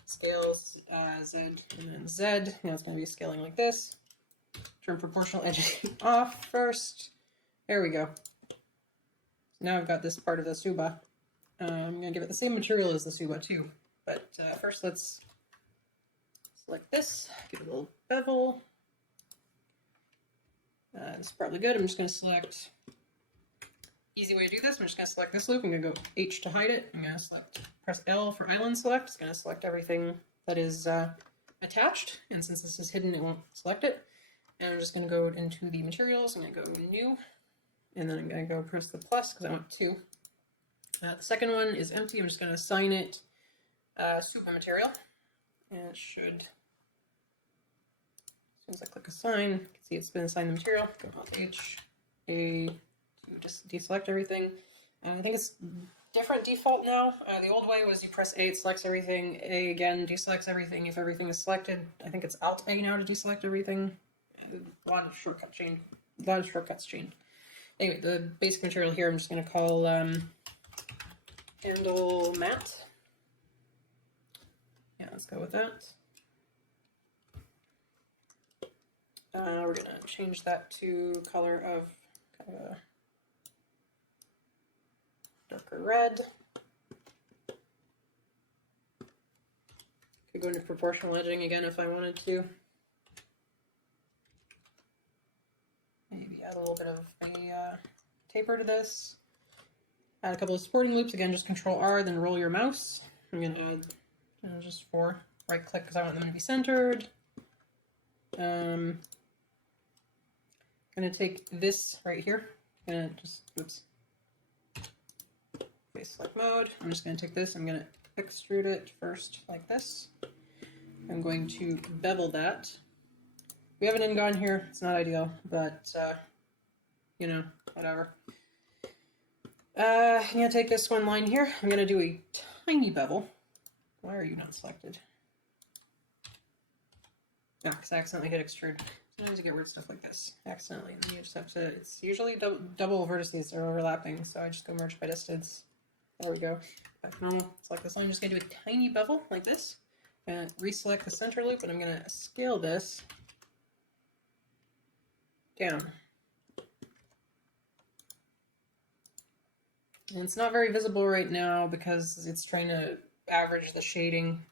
scales Z and then Z. Now it's going to be scaling like this. Turn proportional edging off first. There we go. Now I've got this part of the Suba. I'm going to give it the same material as the Suba too. But first let's select this, give it a little bevel. This is probably good. I'm just going to select, easy way to do this, I'm just going to select this loop. I'm going to go H to hide it. I'm going to press L for island select. It's going to select everything that is attached. And since this is hidden, it won't select it. And I'm just going to go into the materials. I'm going to go new. And then I'm going to go press the plus because I want 2. The second one is empty. I'm just going to assign it super material. And it should, as soon as I click assign, you can see it's been assigned the material. Go Alt H, A, to just deselect everything. I think it's different default now. The old way was you press A, it selects everything. A again deselects everything if everything is selected. I think it's Alt A now to deselect everything. A lot of shortcuts changed. Anyway, the basic material here I'm just going to call handle matte. Yeah, let's go with that. We're going to change that to color of kind of a darker red. Could go into proportional edging again if I wanted to. Maybe add a little bit of a taper to this. Add a couple of supporting loops. Again, just Control R, then roll your mouse. I'm going to add just 4. Right click because I want them to be centered. I'm going to take this right here. I'm going to just, oops. Okay, select mode. I'm just going to take this. I'm going to extrude it first like this. I'm going to bevel that. We have an ingon here. It's not ideal, but you know, whatever. I'm going to take this one line here. I'm going to do a tiny bevel. Why are you not selected? Yeah, because I accidentally hit extrude. Sometimes you get weird stuff like this accidentally, and then you just have to, it's usually double vertices are overlapping, so I just go merge by distance. There we go. Back to normal. Select this line. I'm just going to do a tiny bevel like this. And reselect the center loop, and I'm going to scale this down. And it's not very visible right now because it's trying to average the shading.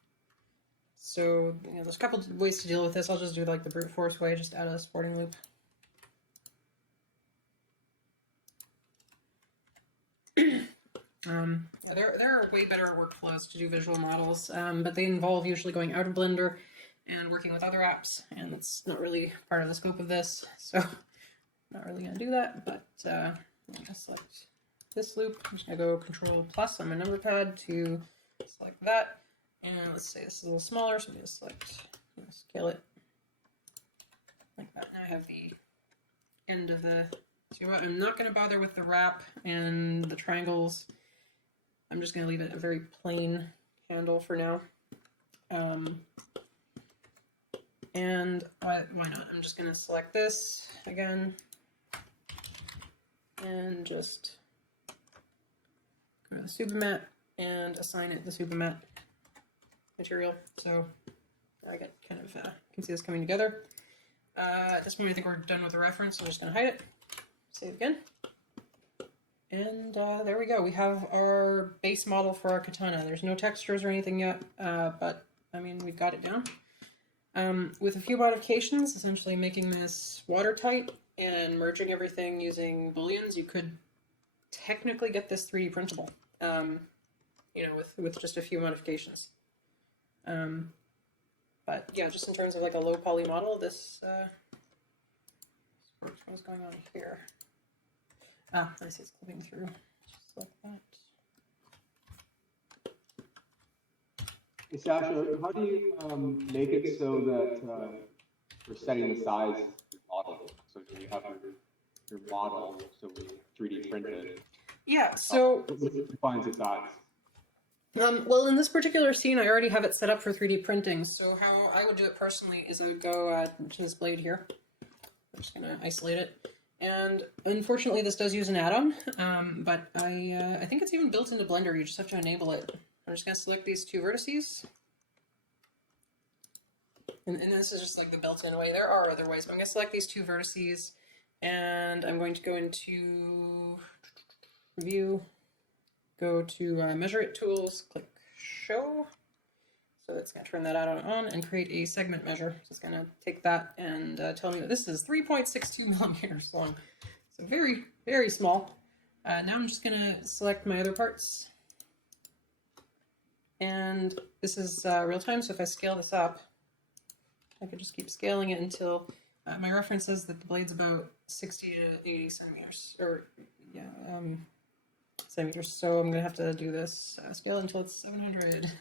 So, you know, there's a couple ways to deal with this. I'll just do like the brute force way, just add a supporting loop. There are way better workflows to do visual models, but they involve usually going out of Blender and working with other apps, and it's not really part of the scope of this, so I'm not really going to do that, but I'm going to select this loop. I'm just going to go Control plus on my number pad to select that, and let's say this is a little smaller, so I'm going to select, scale it like that. Now I have the end of the, so I'm not going to bother with the wrap and the triangles. I'm just going to leave it a very plain handle for now. And why not? I'm just going to select this again and just go to the Subamat and assign it the Subamat material. So I get kind of, can see this coming together. At this point, I think we're done with the reference. I'm just going to hide it, save again. And there we go. We have our base model for our katana. There's no textures or anything yet, but I mean, we've got it down. With a few modifications, essentially making this watertight and merging everything using booleans, you could technically get this 3D printable, you know, with just a few modifications. But yeah, just in terms of like a low poly model, this What's going on here? Ah, I see it's clipping through. Just like that. Hey, Sasha, how do you make it so that we're setting the size of your model? So you have your model, so we 3D print it. Yeah, so What defines the size? well, in this particular scene, I already have it set up for 3D printing. So how I would do it personally is I would go to this blade here. I'm just gonna isolate it. And unfortunately, this does use an add-on, but I think it's even built into Blender. You just have to enable it. I'm just gonna select these two vertices. And this is just like the built-in way. There are other ways, but I'm gonna select these two vertices, and I'm going to go into View, go to Measure It Tools, click Show. So it's going to turn that on and create a segment measure. So it's going to take that and tell me that this is 3.62 millimeters long. So very, very small. Now I'm just going to select my other parts. And this is real time, so if I scale this up, I could just keep scaling it until my reference says that the blade's about 60 to 80 centimeters, or yeah, centimeters. So I'm gonna have to do this scale until it's 700.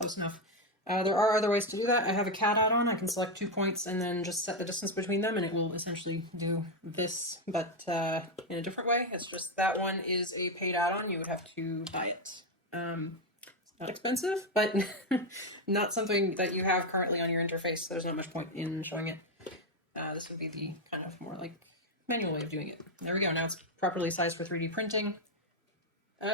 Close enough. There are other ways to do that. I have a CAD add-on. I can select 2 points and then just set the distance between them, and it will essentially do this, but in a different way. It's just that one is a paid add-on. You would have to buy it. It's not expensive, but not something that you have currently on your interface, so there's not much point in showing it. This would be the kind of more like manual way of doing it. There we go. Now it's properly sized for 3D printing.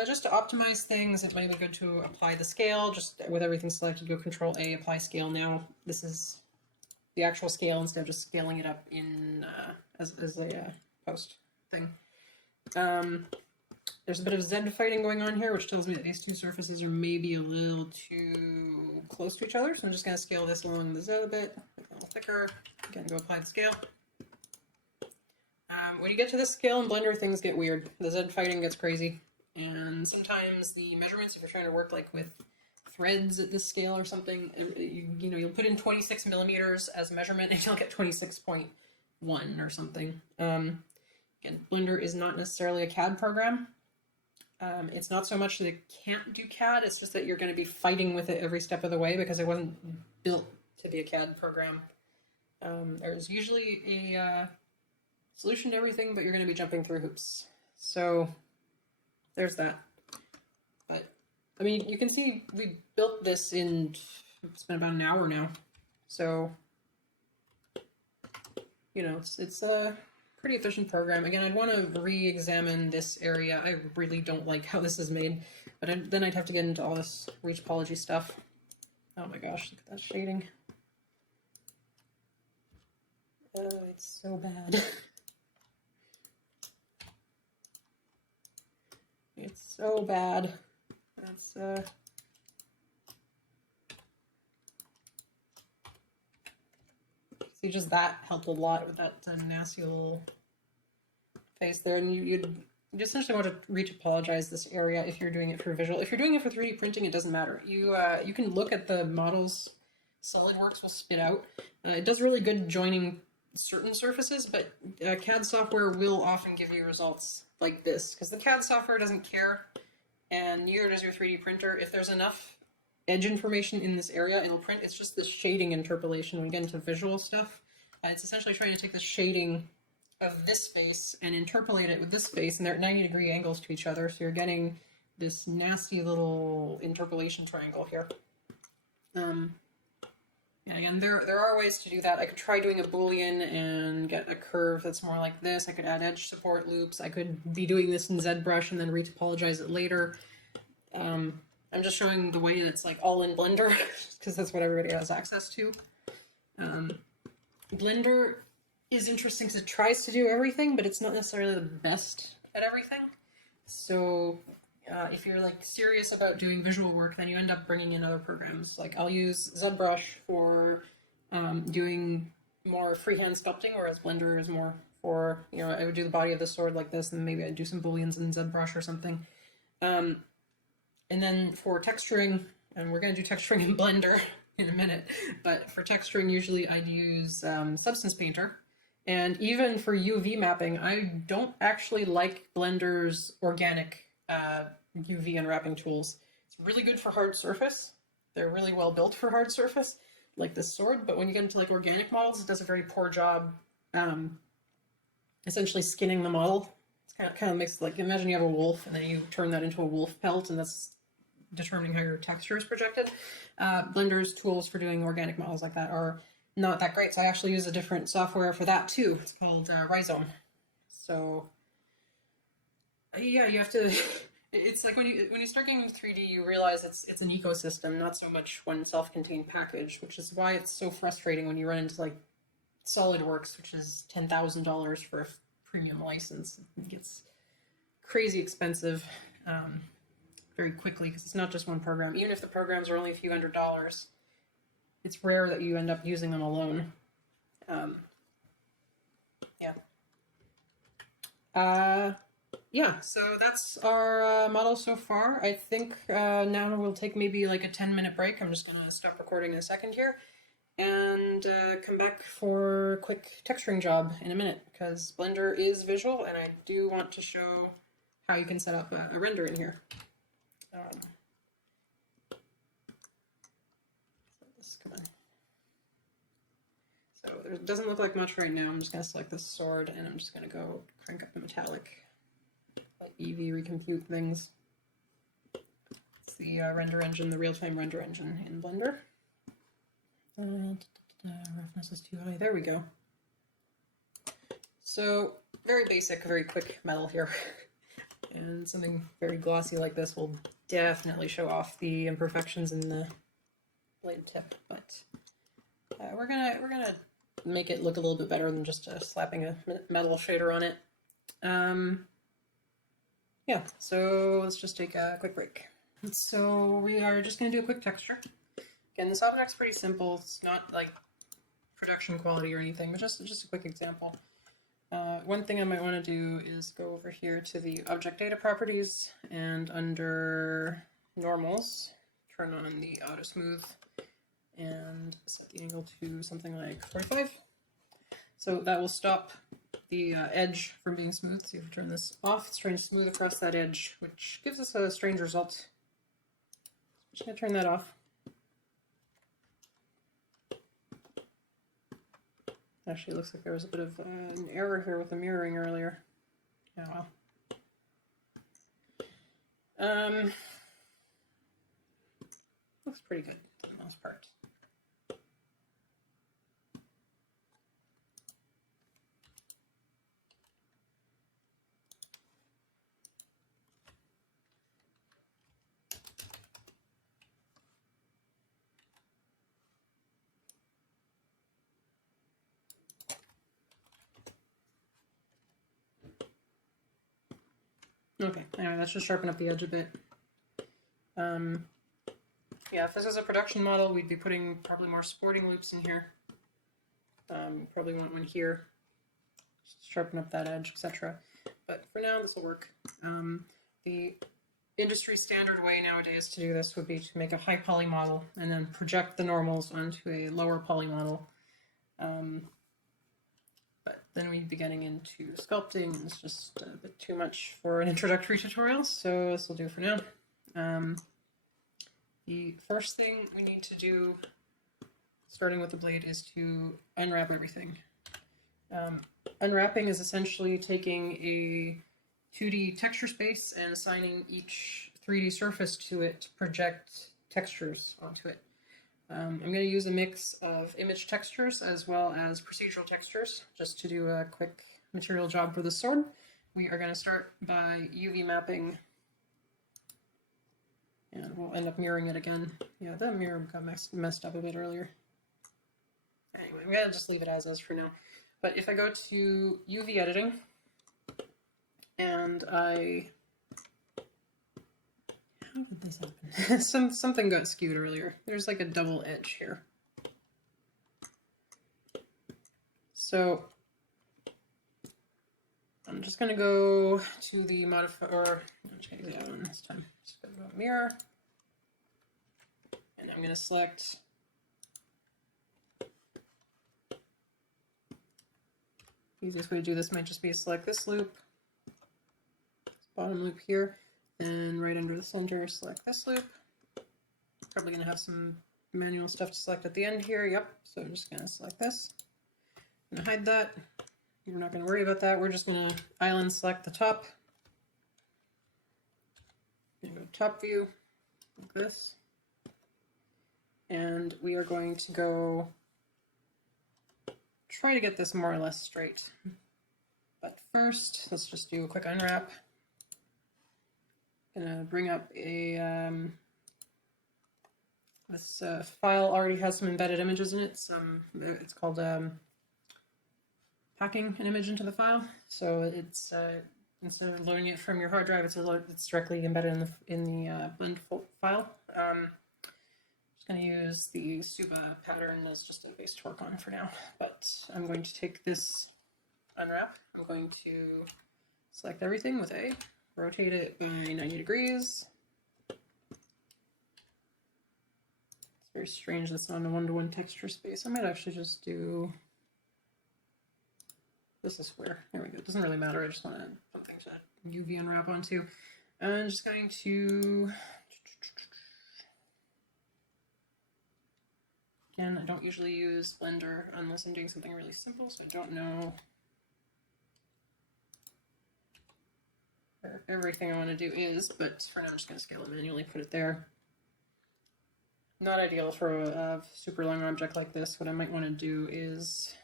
Just to optimize things, it might be good to apply the scale. Just with everything selected, go Control A, apply scale. Now this is the actual scale instead of just scaling it up in as a post thing. There's a bit of Z fighting going on here, which tells me that these two surfaces are maybe a little too close to each other. So I'm just going to scale this along the Z a bit, make it a little thicker. Again, go apply the scale. When you get to this scale in Blender, things get weird. The Z fighting gets crazy. And sometimes the measurements, if you're trying to work like with threads at this scale or something, you know, you'll put in 26 millimeters as measurement and you'll get 26.1 or something. Again, Blender is not necessarily a CAD program. It's not so much that it can't do CAD, it's just that you're going to be fighting with it every step of the way because it wasn't built to be a CAD program. There's usually a solution to everything, but you're going to be jumping through hoops. So there's that. But I mean, you can see we built this in, it's been about an hour now. So, you know, it's a pretty efficient program. Again, I'd want to re-examine this area. I really don't like how this is made, but then I'd have to get into all this reach topology stuff. Oh my gosh, look at that shading. Oh, it's so bad. It's so bad. That's see, just that helped a lot with that nasty little face there, and you essentially want to retopologize this area if you're doing it for visual. If you're doing it for 3D printing, it doesn't matter. You can look at the models Solidworks will spit out. It does really good joining certain surfaces, but CAD software will often give you results like this, because the CAD software doesn't care, and neither does your 3D printer. If there's enough edge information in this area, it'll print. It's just this shading interpolation. When we get into visual stuff, it's essentially trying to take the shading of this face and interpolate it with this face, and they're at 90-degree angles to each other, so you're getting this nasty little interpolation triangle here. And again, there are ways to do that. I could try doing a Boolean and get a curve that's more like this. I could add edge support loops. I could be doing this in ZBrush and then retopologize it later. I'm just showing the way that's like all in Blender, because that's what everybody has access to. Blender is interesting because it tries to do everything, but it's not necessarily the best at everything. So if you're like serious about doing visual work, then you end up bringing in other programs. Like I'll use ZBrush for doing more freehand sculpting, whereas Blender is more for, you know, I would do the body of the sword like this, and maybe I'd do some booleans in ZBrush or something. And then for texturing, and we're going to do texturing in Blender, in a minute. But for texturing, usually I'd use Substance Painter. And even for UV mapping, I don't actually like Blender's organic UV unwrapping tools. It's really good for hard surface. They're really well built for hard surface, like this sword. But when you get into like organic models, it does a very poor job essentially skinning the model. It's kind of makes, like, imagine you have a wolf and then you turn that into a wolf pelt, and that's determining how your texture is projected. Blender's tools for doing organic models like that are not that great, so I actually use a different software for that too. It's called Rhizome. So yeah, you have to. It's like when you start getting into 3D, you realize it's an ecosystem, not so much one self-contained package, which is why it's so frustrating when you run into like Solidworks, which is $10,000 for a premium license. It gets crazy expensive very quickly because it's not just one program. Even if the programs are only a few $100s, it's rare that you end up using them alone. Yeah, so that's our model so far. I think now we'll take maybe like a 10-minute break. I'm just going to stop recording in a second here and come back for a quick texturing job in a minute, because Blender is visual and I do want to show how you can set up a render in here. So there doesn't look like much right now. I'm just going to select this sword and I'm just going to go crank up the metallic, like EV recompute things. It's the render engine, the real-time render engine in Blender. Roughness is too high. There we go. So very basic, very quick metal here. And something very glossy like this will definitely show off the imperfections in the blade tip, but we're gonna make it look a little bit better than just slapping a metal shader on it. Yeah, so let's just take a quick break. So we are just gonna do a quick texture. Again, this object's pretty simple. It's not like production quality or anything, but just a quick example. One thing I might want to do is go over here to the object data properties, and under normals, turn on the auto smooth and set the angle to something like 45. So that will stop the edge from being smooth. So if you turn this off, it's trying to smooth across that edge, which gives us a strange result. I'm just going to turn that off. Actually, it looks like there was a bit of an error here with the mirroring earlier. Oh well. Looks pretty good for the most part. Okay, anyway, let's just sharpen up the edge a bit. Yeah, if this is a production model, we'd be putting probably more sporting loops in here. Probably want one here, just sharpen up that edge, etc. But for now, this will work. The industry standard way nowadays to do this would be to make a high poly model and then project the normals onto a lower poly model. But then we'd be getting into sculpting. It's just a bit too much for an introductory tutorial, so this will do for now. The first thing we need to do, starting with the blade, is to unwrap everything. Unwrapping is essentially taking a 2D texture space and assigning each 3D surface to it to project textures onto it. I'm going to use a mix of image textures as well as procedural textures just to do a quick material job for the sword. We are going to start by UV mapping, and we'll end up mirroring it again. Yeah, the mirror got messed up a bit earlier. Anyway, I'm going to just leave it as is for now. But if I go to UV editing, and how did this happen? Something got skewed earlier. There's like a double edge here. So I'm just going to go to the modifier, or I'm just going to use that one this time. Just going to go mirror, and I'm going to select Easiest way to do this might just be select this loop, this bottom loop here, and right under the center, select this loop. Probably going to have some manual stuff to select at the end here. Yep. So I'm just going to select this. I'm going to hide that. We're not going to worry about that. We're just going to island select the top. Go top view, like this. And we are going to go try to get this more or less straight. But first, let's just do a quick unwrap. Gonna bring up a this file already has some embedded images in it. It's called packing an image into the file. So it's instead of loading it from your hard drive, it's directly embedded in the blend file. Just going to use the Suba pattern as just a base to work on for now. But I'm going to take this unwrap. I'm going to select everything with A, rotate it by 90 degrees. It's very strange that's not a one-to-one texture space. I might actually just do this is square. There we go. It doesn't really matter. I just want to put things that UV unwrap onto. And I'm just going to, again, I don't usually use Blender unless I'm doing something really simple, so I don't know where everything I want to do is, but for now I'm just going to scale it manually, put it there. Not ideal for a super long object like this. What I might want to do is,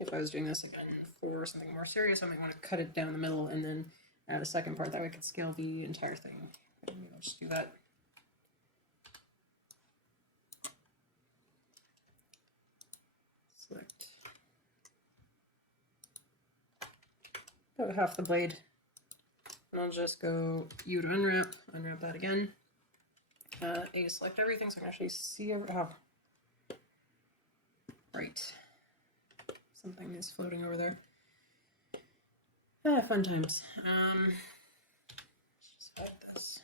if I was doing this again for something more serious, I might want to cut it down the middle and then add a second part. That way I could scale the entire thing. I'll just do that. Select about half the blade. And I'll just go U to unwrap that again. A to select everything so I can actually see right. Something is floating over there. Fun times. Let's just hide this.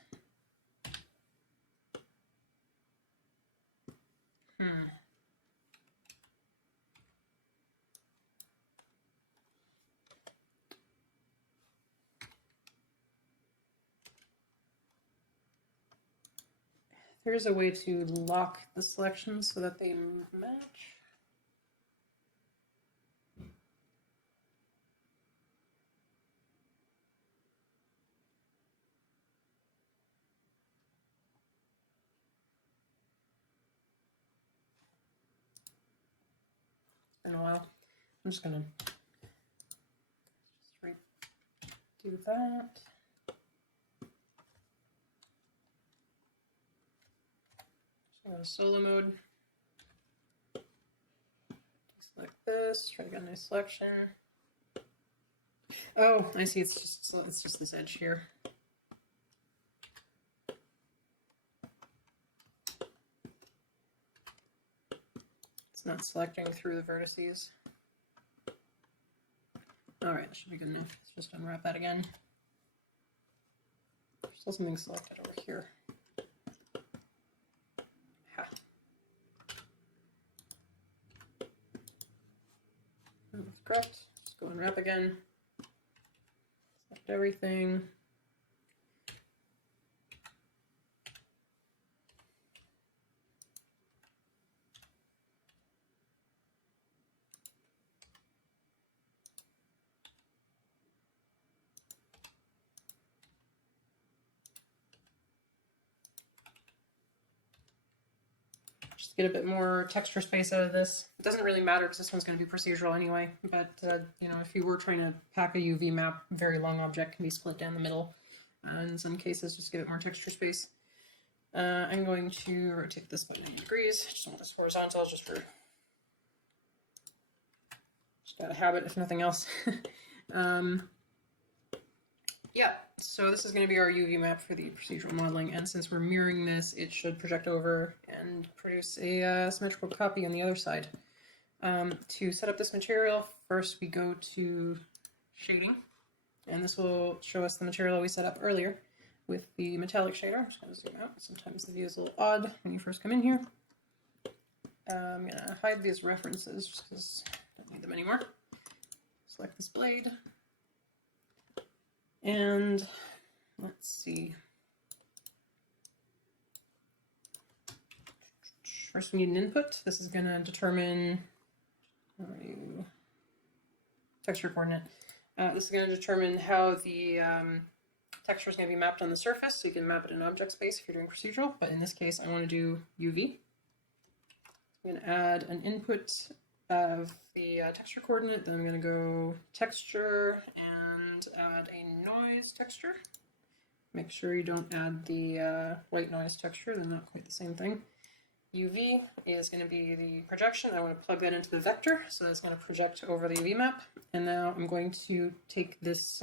There's a way to lock the selections so that they match. In a while. I'm just gonna do that. So go to solo mode. Select this. Try to get a nice selection. Oh, I see. It's just this edge here. It's not selecting through the vertices. All right, that should be good enough. Let's just unwrap that again. There's still something selected over here. Ha. That's correct. Just go unwrap again. Select everything. Just get a bit more texture space out of this. It doesn't really matter because this one's going to be procedural anyway, but you know, if you were trying to pack a UV map, a very long object can be split down the middle. In some cases, just give it more texture space. I'm going to rotate this by 90 degrees. Just want this horizontal, just out of habit, if nothing else. Yeah, so this is going to be our UV map for the procedural modeling, and since we're mirroring this, it should project over and produce a symmetrical copy on the other side. To set up this material, first we go to shading, and this will show us the material we set up earlier with the metallic shader. I'm just going to zoom out. Sometimes the view is a little odd when you first come in here. I'm going to hide these references just because I don't need them anymore. select this blade. And let's see. First we need an input. This is going to determine texture coordinate. This is going to determine how the texture is going to be mapped on the surface. So you can map it in object space if you're doing procedural, but in this case I want to do UV. I'm going to add an input of the texture coordinate, then I'm going to go texture and add a noise texture. Make sure you don't add the white noise texture, they're not quite the same thing. UV is going to be the projection. I want to plug that into the vector, so it's going to project over the UV map. And now I'm going to take this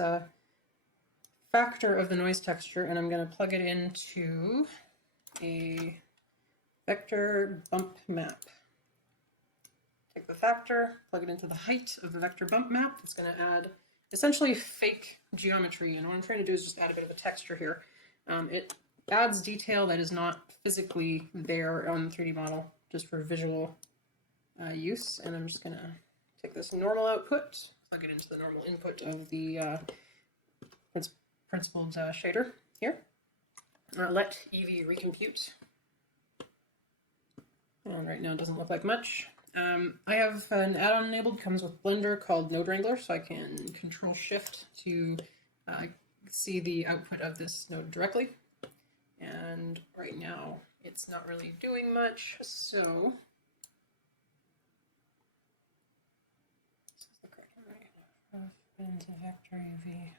factor of the noise texture and I'm going to plug it into a vector bump map. Take the factor, plug it into the height of the vector bump map. It's going to add essentially fake geometry, and what I'm trying to do is just add a bit of a texture here. It adds detail that is not physically there on the 3D model, just for visual use. And I'm just going to take this normal output, plug it into the normal input of the principled shader here. Let EV recompute. And right now it doesn't look like much. I have an add-on enabled, comes with Blender, called Node Wrangler, so I can Control-Shift to see the output of this node directly. And right now it's not really doing much, so this is the correct one, right? Into vector UV.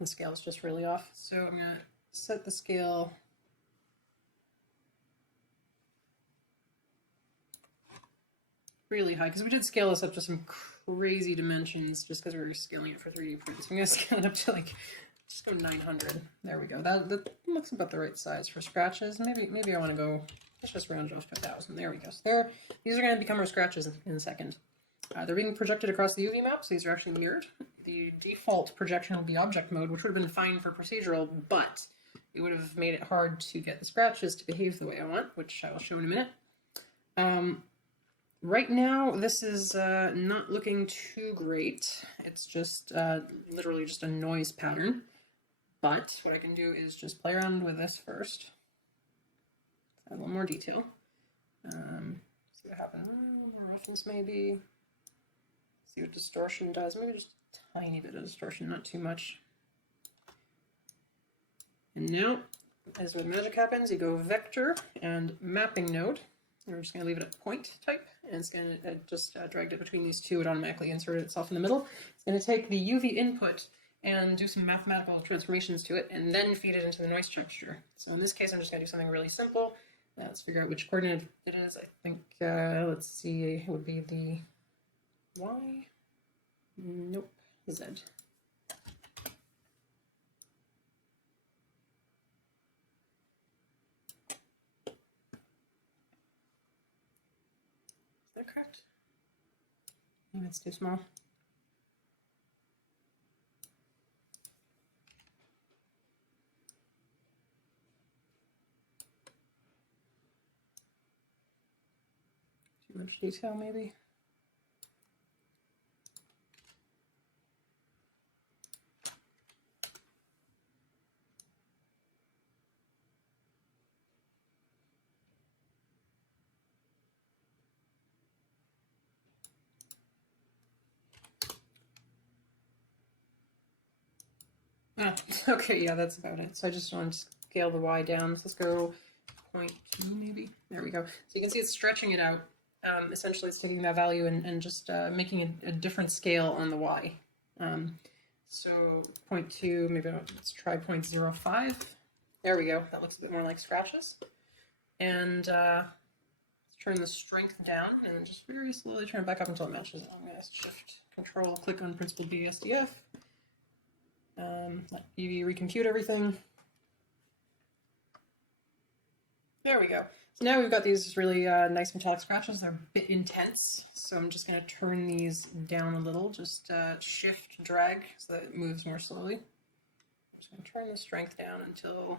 The scale is just really off, so I'm going to set the scale really high, because we did scale this up to some crazy dimensions just because we were scaling it for 3D prints. I'm going to scale it up to like, just go 900. There we go. That looks about the right size for scratches. Maybe I want to go, let's just round it off to 1,000. There we go. So these are going to become our scratches in a second. They're being projected across the UV map, so these are actually mirrored. The default projection will be object mode, which would have been fine for procedural, but it would have made it hard to get the scratches to behave the way I want, which I will show in a minute. Right now, this is not looking too great. It's just literally just a noise pattern. But what I can do is just play around with this first. Add a little more detail. See what happens. A little more roughness maybe. See what distortion does. Maybe just a tiny bit of distortion, not too much. And now, as where the magic happens, you go vector and mapping node. And we're just going to leave it at point type, and it's going to just drag it between these two. It automatically inserted itself in the middle. It's going to take the UV input and do some mathematical transformations to it, and then feed it into the noise texture. So in this case, I'm just going to do something really simple. Now let's figure out which coordinate it is. I think, let's see, it would be the Y? Nope, Z. Is that correct? Maybe it's too small. Too much detail, maybe. Okay, yeah, that's about it. So I just want to scale the Y down. So let's go 0.2 maybe. There we go. So you can see it's stretching it out. Essentially, it's taking that value and just making a different scale on the Y. So 0.2, maybe let's try 0.05. There we go. That looks a bit more like scratches. And let's turn the strength down and then just very slowly turn it back up until it matches it. I'm going to shift control, click on principled BSDF. Let EV recompute everything. There we go. So now we've got these really nice metallic scratches. They're a bit intense, so I'm just going to turn these down a little. Just shift, drag, so that it moves more slowly. I'm just going to turn the strength down until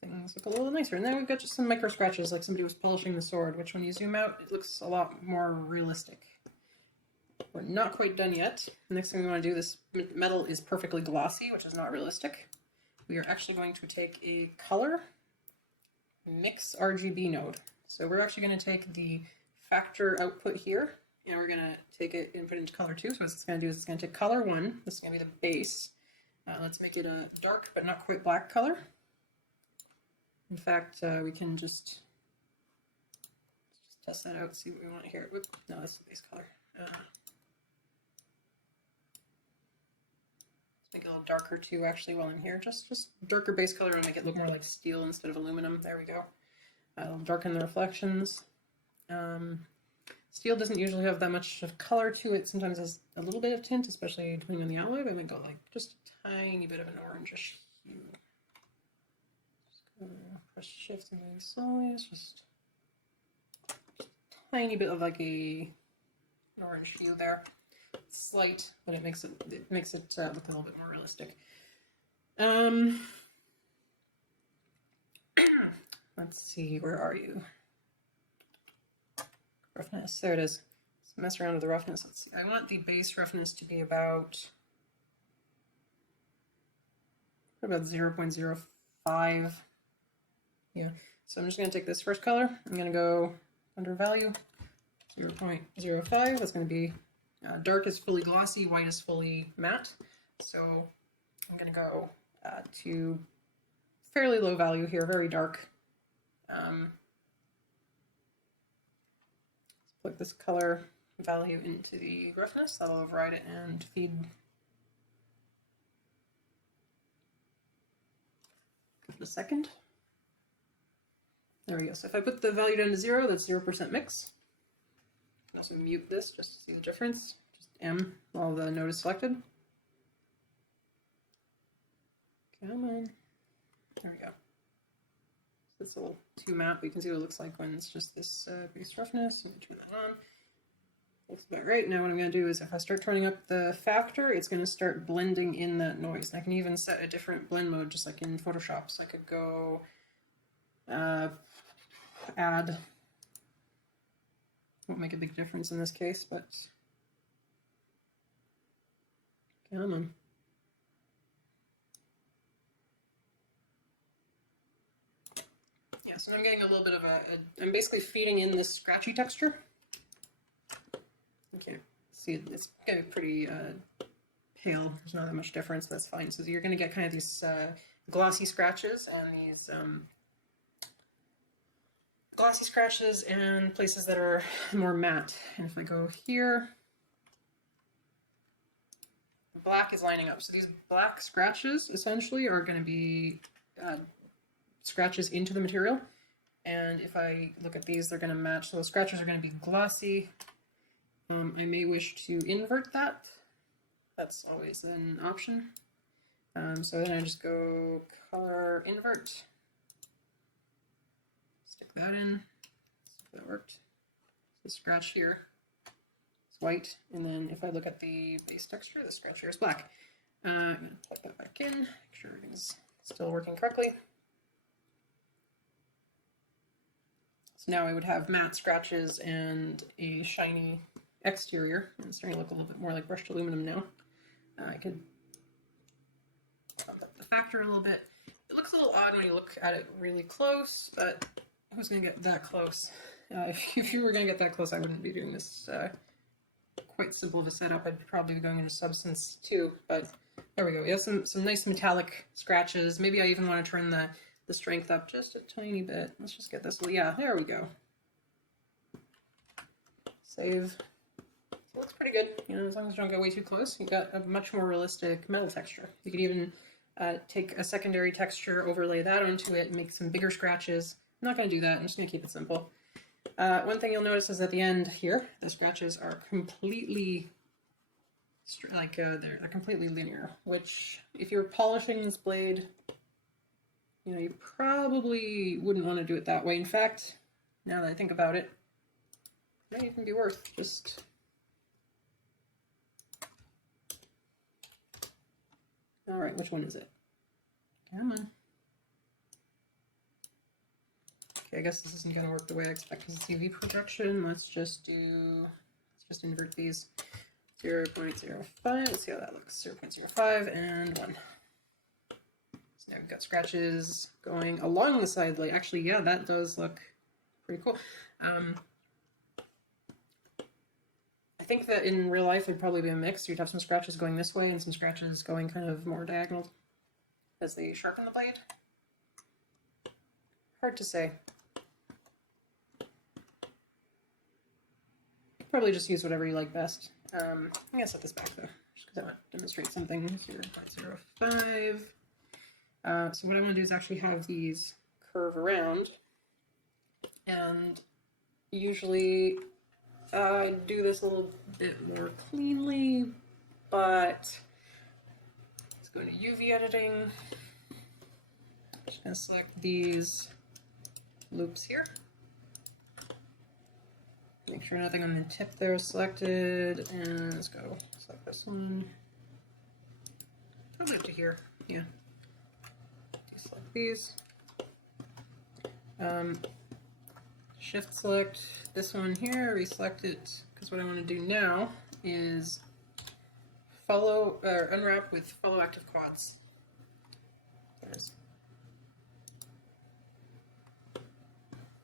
things look a little nicer. And then we've got just some micro scratches, like somebody was polishing the sword, which when you zoom out, it looks a lot more realistic. We're not quite done yet. The next thing we want to do, this metal is perfectly glossy, which is not realistic. We are actually going to take a color mix RGB node. So we're actually going to take the factor output here, and we're going to take it and put it into color 2. So what it's going to do is it's going to take color 1. This is going to be the base. Let's make it a dark but not quite black color. In fact, we can just test that out, see what we want here. Whoop, no, that's the base color. Let's make it a little darker too, actually, while I'm here. Just darker base color and make it look more like steel instead of aluminum. There we go. It'll darken the reflections. Steel doesn't usually have that much of color to it. Sometimes it has a little bit of tint, especially depending on the alloy, but I might go like just a tiny bit of an orangish hue. Press shift and maybe slowly. It's just a tiny bit of like an orange hue there. Slight, but it makes it look a little bit more realistic. Let's see, where are you? Roughness, there it is. Let's mess around with the roughness. Let's see. I want the base roughness to be about 0.05. Yeah. So I'm just going to take this first color. I'm going to go under value 0.05. That's going to be dark is fully glossy, white is fully matte. So I'm going to go to fairly low value here, very dark. Put this color value into the roughness. That'll override it and feed. Give it a second. There we go. So if I put the value down to 0, that's 0% mix. I can also mute this just to see the difference. Just M while the node is selected. Come on. There we go. It's a little too matte, but you can see what it looks like when it's just this base roughness. And turn that on. Looks about right. Now what I'm going to do is if I start turning up the factor, it's going to start blending in that noise. And I can even set a different blend mode, just like in Photoshop. So I could go add. Won't make a big difference in this case, but come on. Yeah, so I'm getting a little bit of I'm basically feeding in this scratchy texture. You can't see it, it's going to be pretty pale. There's not that much difference, that's fine. So you're going to get kind of these glossy scratches and these places that are more matte. And if I go here, black is lining up. So these black scratches essentially are going to be scratches into the material, and if I look at these, they're going to match. So the scratches are going to be glossy. I may wish to invert that. That's always an option. So then I just go color invert, stick that in. See if that worked. The scratch here is white, and then if I look at the base texture, the scratch here is black. I'm going to plug that back in, make sure everything's still working correctly. Now I would have matte scratches and a shiny exterior. And it's starting to look a little bit more like brushed aluminum now. I could bump up the factor a little bit. It looks a little odd when you look at it really close, but who's going to get that close? If you were going to get that close, I wouldn't be doing this quite simple of a setup. I'd probably be going into Substance too, but there we go. We have some nice metallic scratches. Maybe I even want to turn the strength up just a tiny bit. Let's just get this. Yeah, there we go. Save. So it looks pretty good. You know, as long as you don't go way too close, you've got a much more realistic metal texture. You could even take a secondary texture, overlay that onto it, and make some bigger scratches. I'm not going to do that. I'm just going to keep it simple. One thing you'll notice is at the end here, the scratches are completely they're completely linear. Which, if you're polishing this blade, you know, you probably wouldn't want to do it that way. In fact, now that I think about it, it may even be worth just all right, which one is it? Come on. Okay, I guess this isn't gonna work the way I expect because it's UV projection. Let's just invert these. 0.05, let's see how that looks. 0.05 and 1. So now we've got scratches going along the side. Like, actually, yeah, that does look pretty cool. I think that in real life it'd probably be a mix. You'd have some scratches going this way and some scratches going kind of more diagonal as they sharpen the blade. Hard to say. Probably just use whatever you like best. I'm gonna set this back though, just because I want to demonstrate something. 0.05. So what I want to do is actually have these curve around, and usually I do this a little bit more cleanly, but let's go to UV editing. Just gonna select these loops here. Make sure nothing on the tip there is selected, and let's go select this one. Probably up to here, yeah. Deselect these. Shift select this one here, reselect it, because what I want to do now is follow, or unwrap with follow active quads. There's.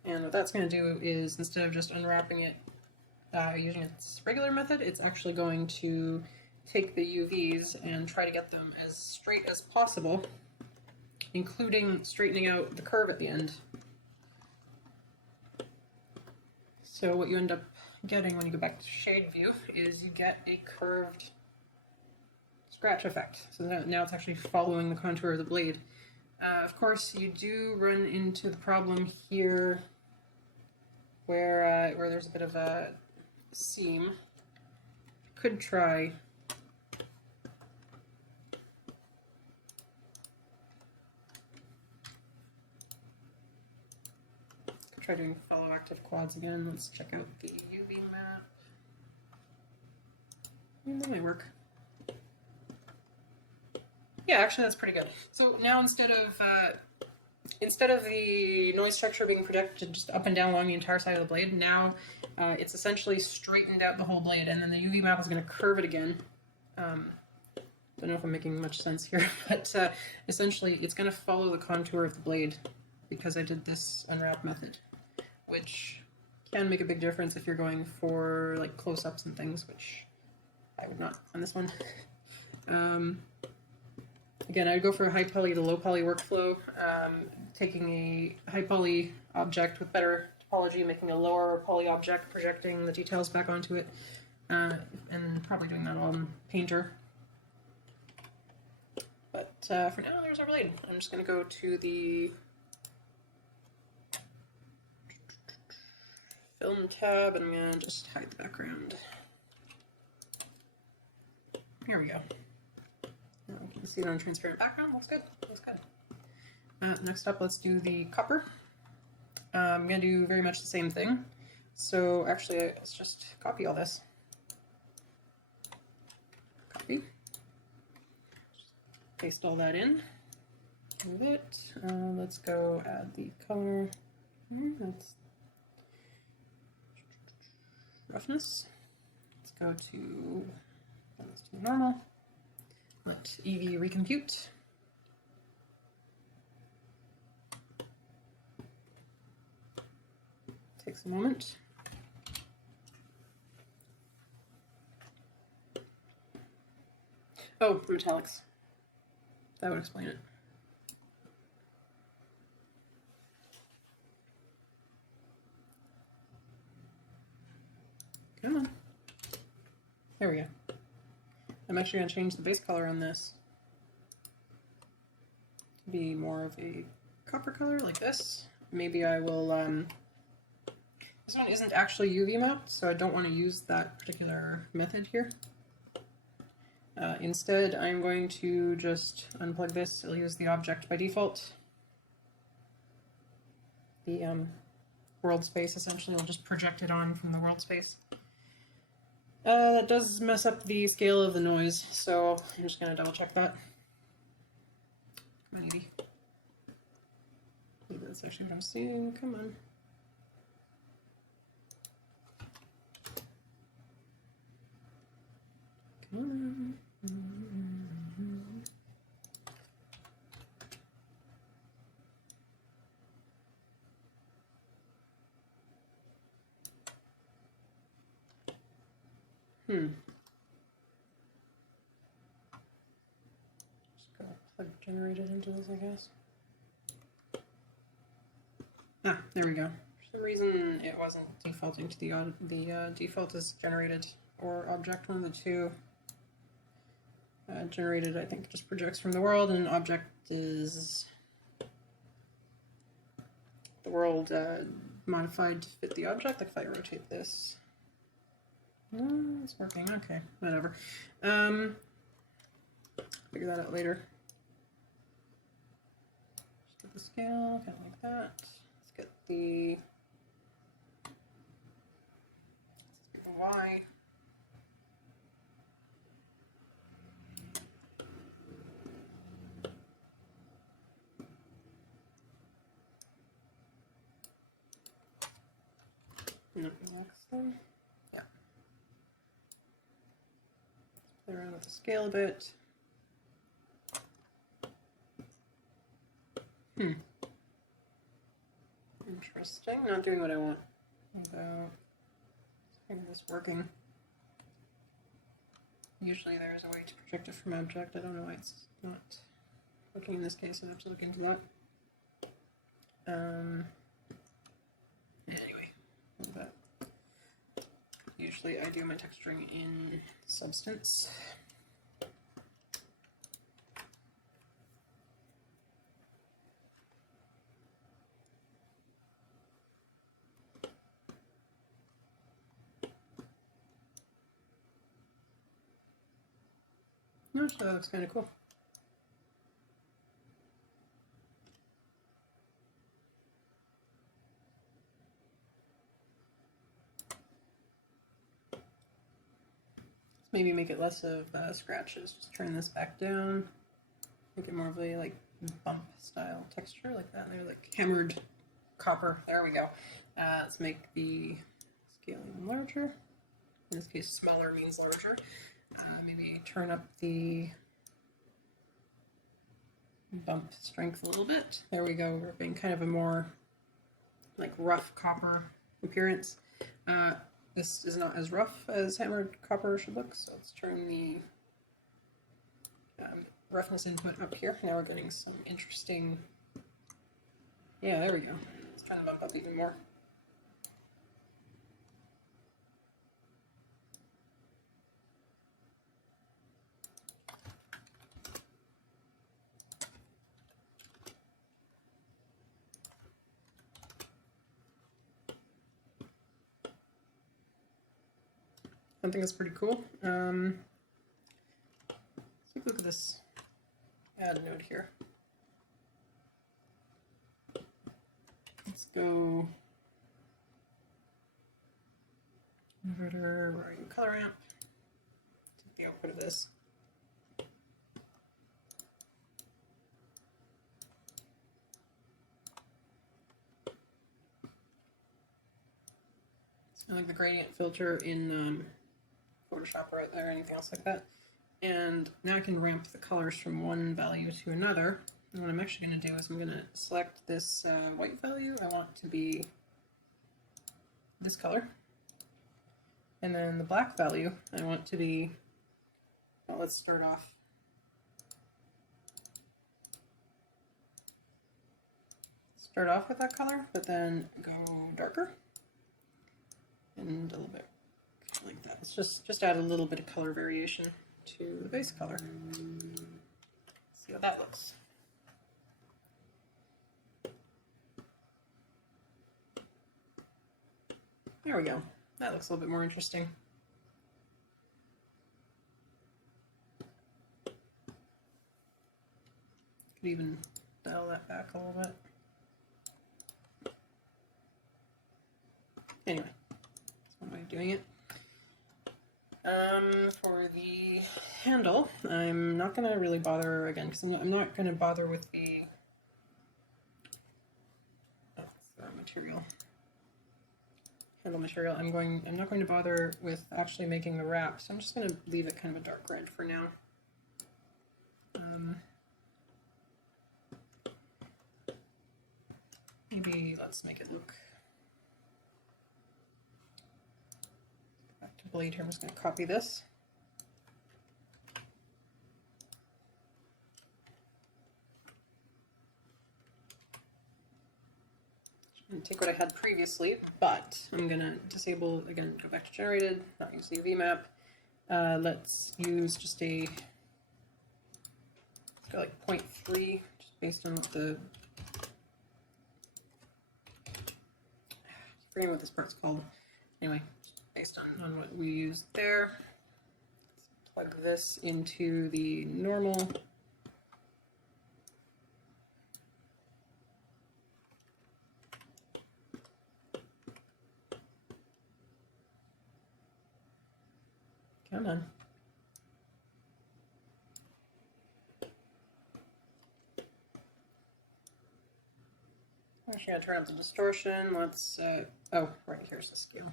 And what that's going to do is, instead of just unwrapping it using its regular method, it's actually going to take the UVs and try to get them as straight as possible, including straightening out the curve at the end. So what you end up getting when you go back to shade view is you get a curved scratch effect. So now it's actually following the contour of the blade. Of course, you do run into the problem here where there's a bit of a seam. Could try doing follow active quads again. Let's check out the UV map. That might work. Yeah, actually that's pretty good. So now instead of the noise structure being projected just up and down along the entire side of the blade, now it's essentially straightened out the whole blade, and then the UV map is going to curve it again. Don't know if I'm making much sense here, but essentially it's going to follow the contour of the blade because I did this unwrap method, which can make a big difference if you're going for like close-ups and things, which I would not on this one. Again, I would go for a high poly to low poly workflow, taking a high poly object with better topology, making a lower poly object, projecting the details back onto it, and probably doing that on Painter. But for now, there's our blade. I'm just going to go to the Film tab, and I'm going to just hide the background. Here we go. You can see it on transparent background. Looks good. Looks good. Next up, let's do the copper. I'm going to do very much the same thing. So actually, let's just copy all this. Copy. Paste all that in. Move it. Let's go add the color. That's roughness. Let's go to normal. Let EV recompute. Takes a moment. Oh, metallics. That would explain it. Come on. There we go. I'm actually going to change the base color on this to be more of a copper color like this. Maybe I will, this one isn't actually UV mapped, so I don't want to use that particular method here. Instead, I'm going to just unplug this. It'll use the object by default. The world space, essentially, will just project it on from the world space. That does mess up the scale of the noise, so I'm just going to double check that. Come on, Evie. Leave That's actually what I'm seeing. Come on. Come on. Just gotta plug generated into this, I guess. Ah, there we go. For some reason, it wasn't defaulting to the default is generated or object, one of the two. Generated, I think, just projects from the world, and object is the world modified to fit the object. Like if I rotate this, it's working. Okay, whatever. Figure that out later. Just get the scale, kind of like that. Let's get the Y. Next thing. Yeah. Let's play around with the scale a bit. Interesting. Not doing what I want. Although, getting this working. Usually there's a way to project it from object. I don't know why it's not working in this case. I have to look into that. Anyway, that. Usually I do my texturing in Substance. No, so that looks kind of cool. Maybe make it less of scratches. Just turn this back down. Make it more of a like bump style texture like that. They're like hammered copper. There we go. Let's make the scale even larger. In this case, smaller means larger. Maybe turn up the bump strength a little bit. There we go. We're being kind of a more like rough copper appearance. This is not as rough as hammered copper should look, so let's turn the roughness input up here. Now we're getting some interesting, yeah, there we go. Let's turn the bump up even more. I think that's pretty cool. Let's take a look at this add node here. Let's go inverter, where are you? Color amp. Take the output of this. I like the gradient filter in Photoshop or anything else like that. And now I can ramp the colors from one value to another. And what I'm actually going to do is I'm going to select this white value. I want to be this color. And then the black value I want to be, well, let's start off. Start off with that color, but then go darker. And a little bit like that. Let's just add a little bit of color variation to the base color. See how that looks. There we go. That looks a little bit more interesting. Could even dial that back a little bit. Anyway. One way of doing it. For the handle, I'm not going to really bother again because I'm not going to bother with the material. Handle material. I'm not going to bother with actually making the wrap, so I'm just going to leave it kind of a dark red for now. Maybe let's make it look. Back to blade here. I'm just going to copy this. And take what I had previously, but I'm gonna disable again, go back to generated, not use the UV map. Let's use just a, let's go like 0.3, just based on what the, I forget what this part's called. Anyway, based on what we used there. Let's plug this into the normal. Come on. Actually, gotta turn up the distortion. Let's, oh, right here's the scale.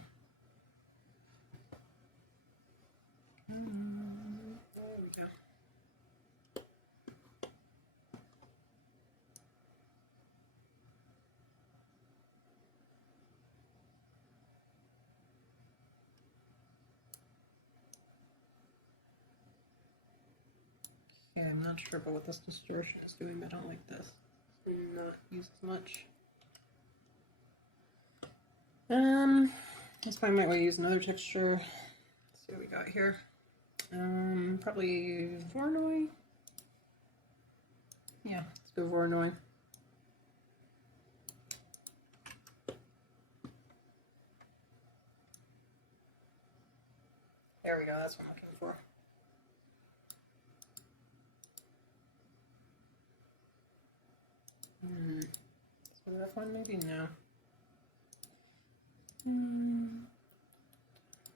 There we go. Okay, I'm not sure about what this distortion is doing, but I don't like this. Not use as much. That's why I might want to use another texture. Let's see what we got here. Probably Voronoi. Yeah, let's go Voronoi. There we go, that's what I'm looking for. So that one maybe no.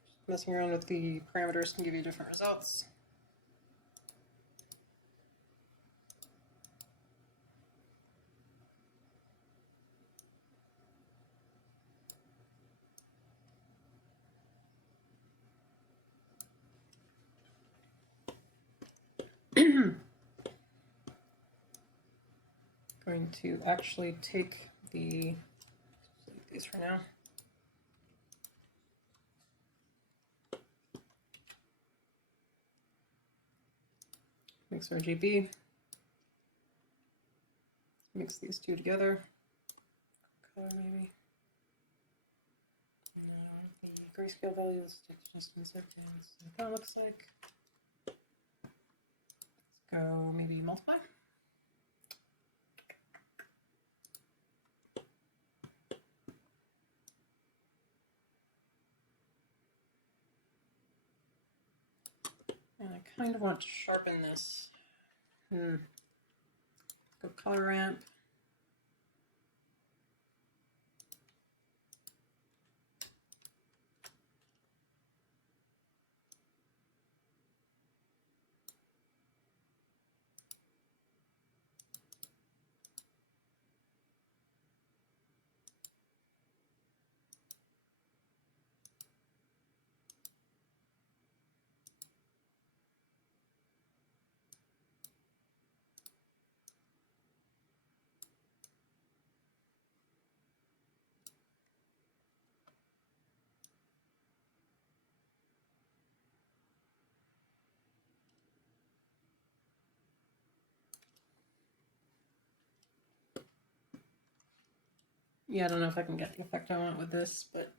Just messing around with the parameters can give you different results. Going to actually take the, leave these for now. Mix RGB. Mix these two together. Color maybe. No, the grayscale values just insert in. So that looks like. Let's go maybe multiply. And I kind of want to sharpen this. Go color ramp. Yeah, I don't know if I can get the effect I want with this, but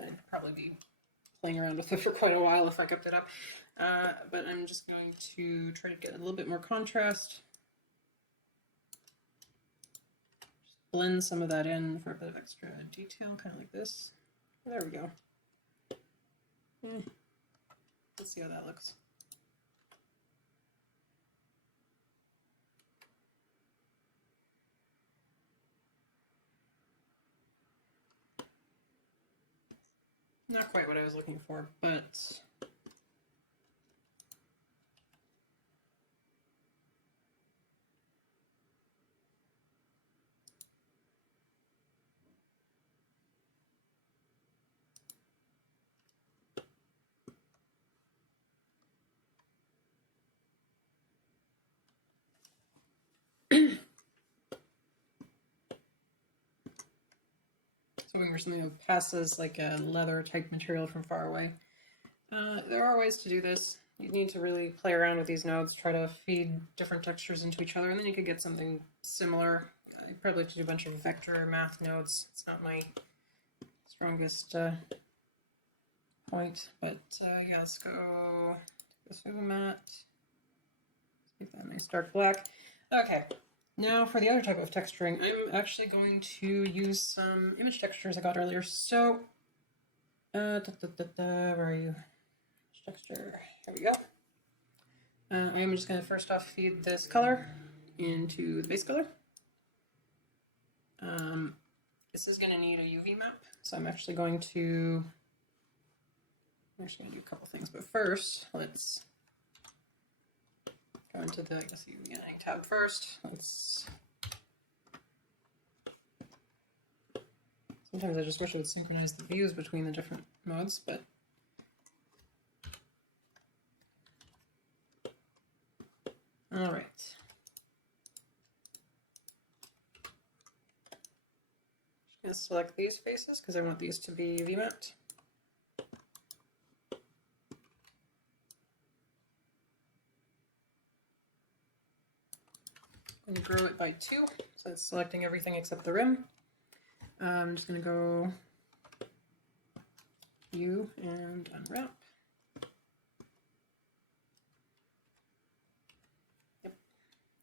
I'd probably be playing around with it for quite a while if I kept it up. But I'm just going to try to get a little bit more contrast. Just blend some of that in for a bit of extra detail, kind of like this. There we go. Let's see how that looks. Not quite what I was looking for, but hoping for something that passes like a leather type material from far away. There are ways to do this. You need to really play around with these nodes, try to feed different textures into each other, and then you could get something similar. I probably have to do a bunch of vector math nodes. It's not my strongest point, but yeah, let's go this over mat. Make that nice dark black. Okay, now for the other type of texturing, I'm actually going to use some image textures I got earlier. So, where are you? Texture. There we go. I am just going to first off feed this color into the base color. This is going to need a UV map, so I'm actually going to do a couple things, but first let's go into the UV editing tab first. Sometimes I just wish I would synchronize the views between the different modes, but all right. I'm going to select these faces because I want these to be UV mapped. I'm going to grow it by 2, so it's selecting everything except the rim. I'm just going to go view and unwrap. Yep.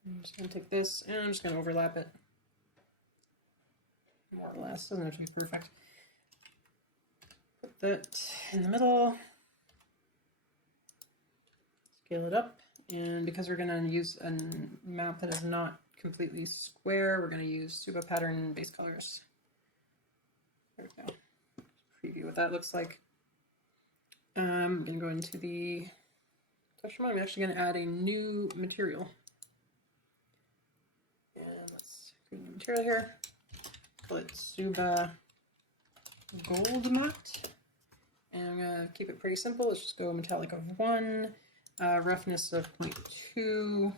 I'm just going to take this and I'm just going to overlap it. More or less, doesn't have to be perfect. Put that in the middle. Scale it up. And because we're going to use a map that is not completely square, we're going to use Suba pattern base colors. There we go. Preview what that looks like. I'm going to go into the texture mode. I'm actually going to add a new material. And let's create a new material here. Call it Suba Gold Matte. And I'm going to keep it pretty simple. Let's just go metallic of 1. Roughness of 0.2,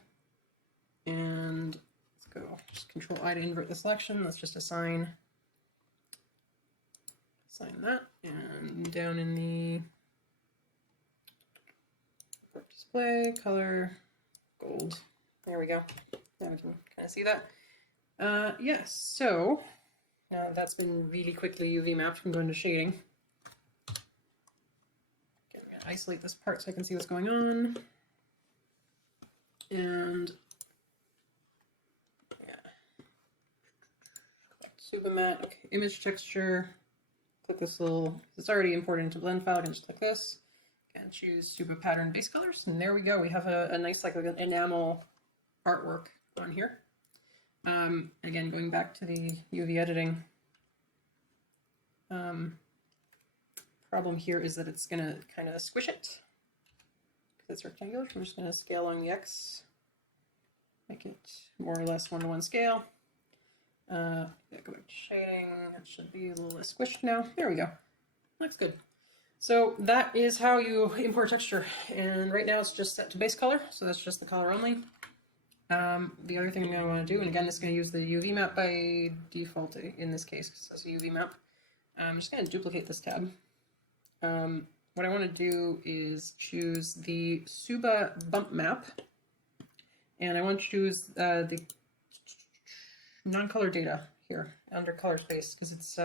and let's go just Control I to invert the selection. Let's just assign that, and down in the display color gold. There we go. Now we can kind of see that. Yes. So now that's been really quickly UV mapped. I'm going to shading. Isolate this part so I can see what's going on. And yeah. Suba matte, okay, image texture. Click this little, it's already imported into blend file. I can just click this and choose Suba pattern base colors. And there we go. We have a nice like an enamel artwork on here. Again, going back to the UV editing. Problem here is that it's going to kind of squish it because it's rectangular. So I'm just going to scale along the X, make it more or less 1-to-1 scale. Yeah, go back to shading. It should be a little less squished now. There we go. Looks good. So that is how you import texture. And right now it's just set to base color, so that's just the color only. The other thing I want to do, and again, it's going to use the UV map by default in this case because it's a UV map. I'm just going to duplicate this tab. What I want to do is choose the Suba bump map, and I want to choose the non-color data here under color space because it's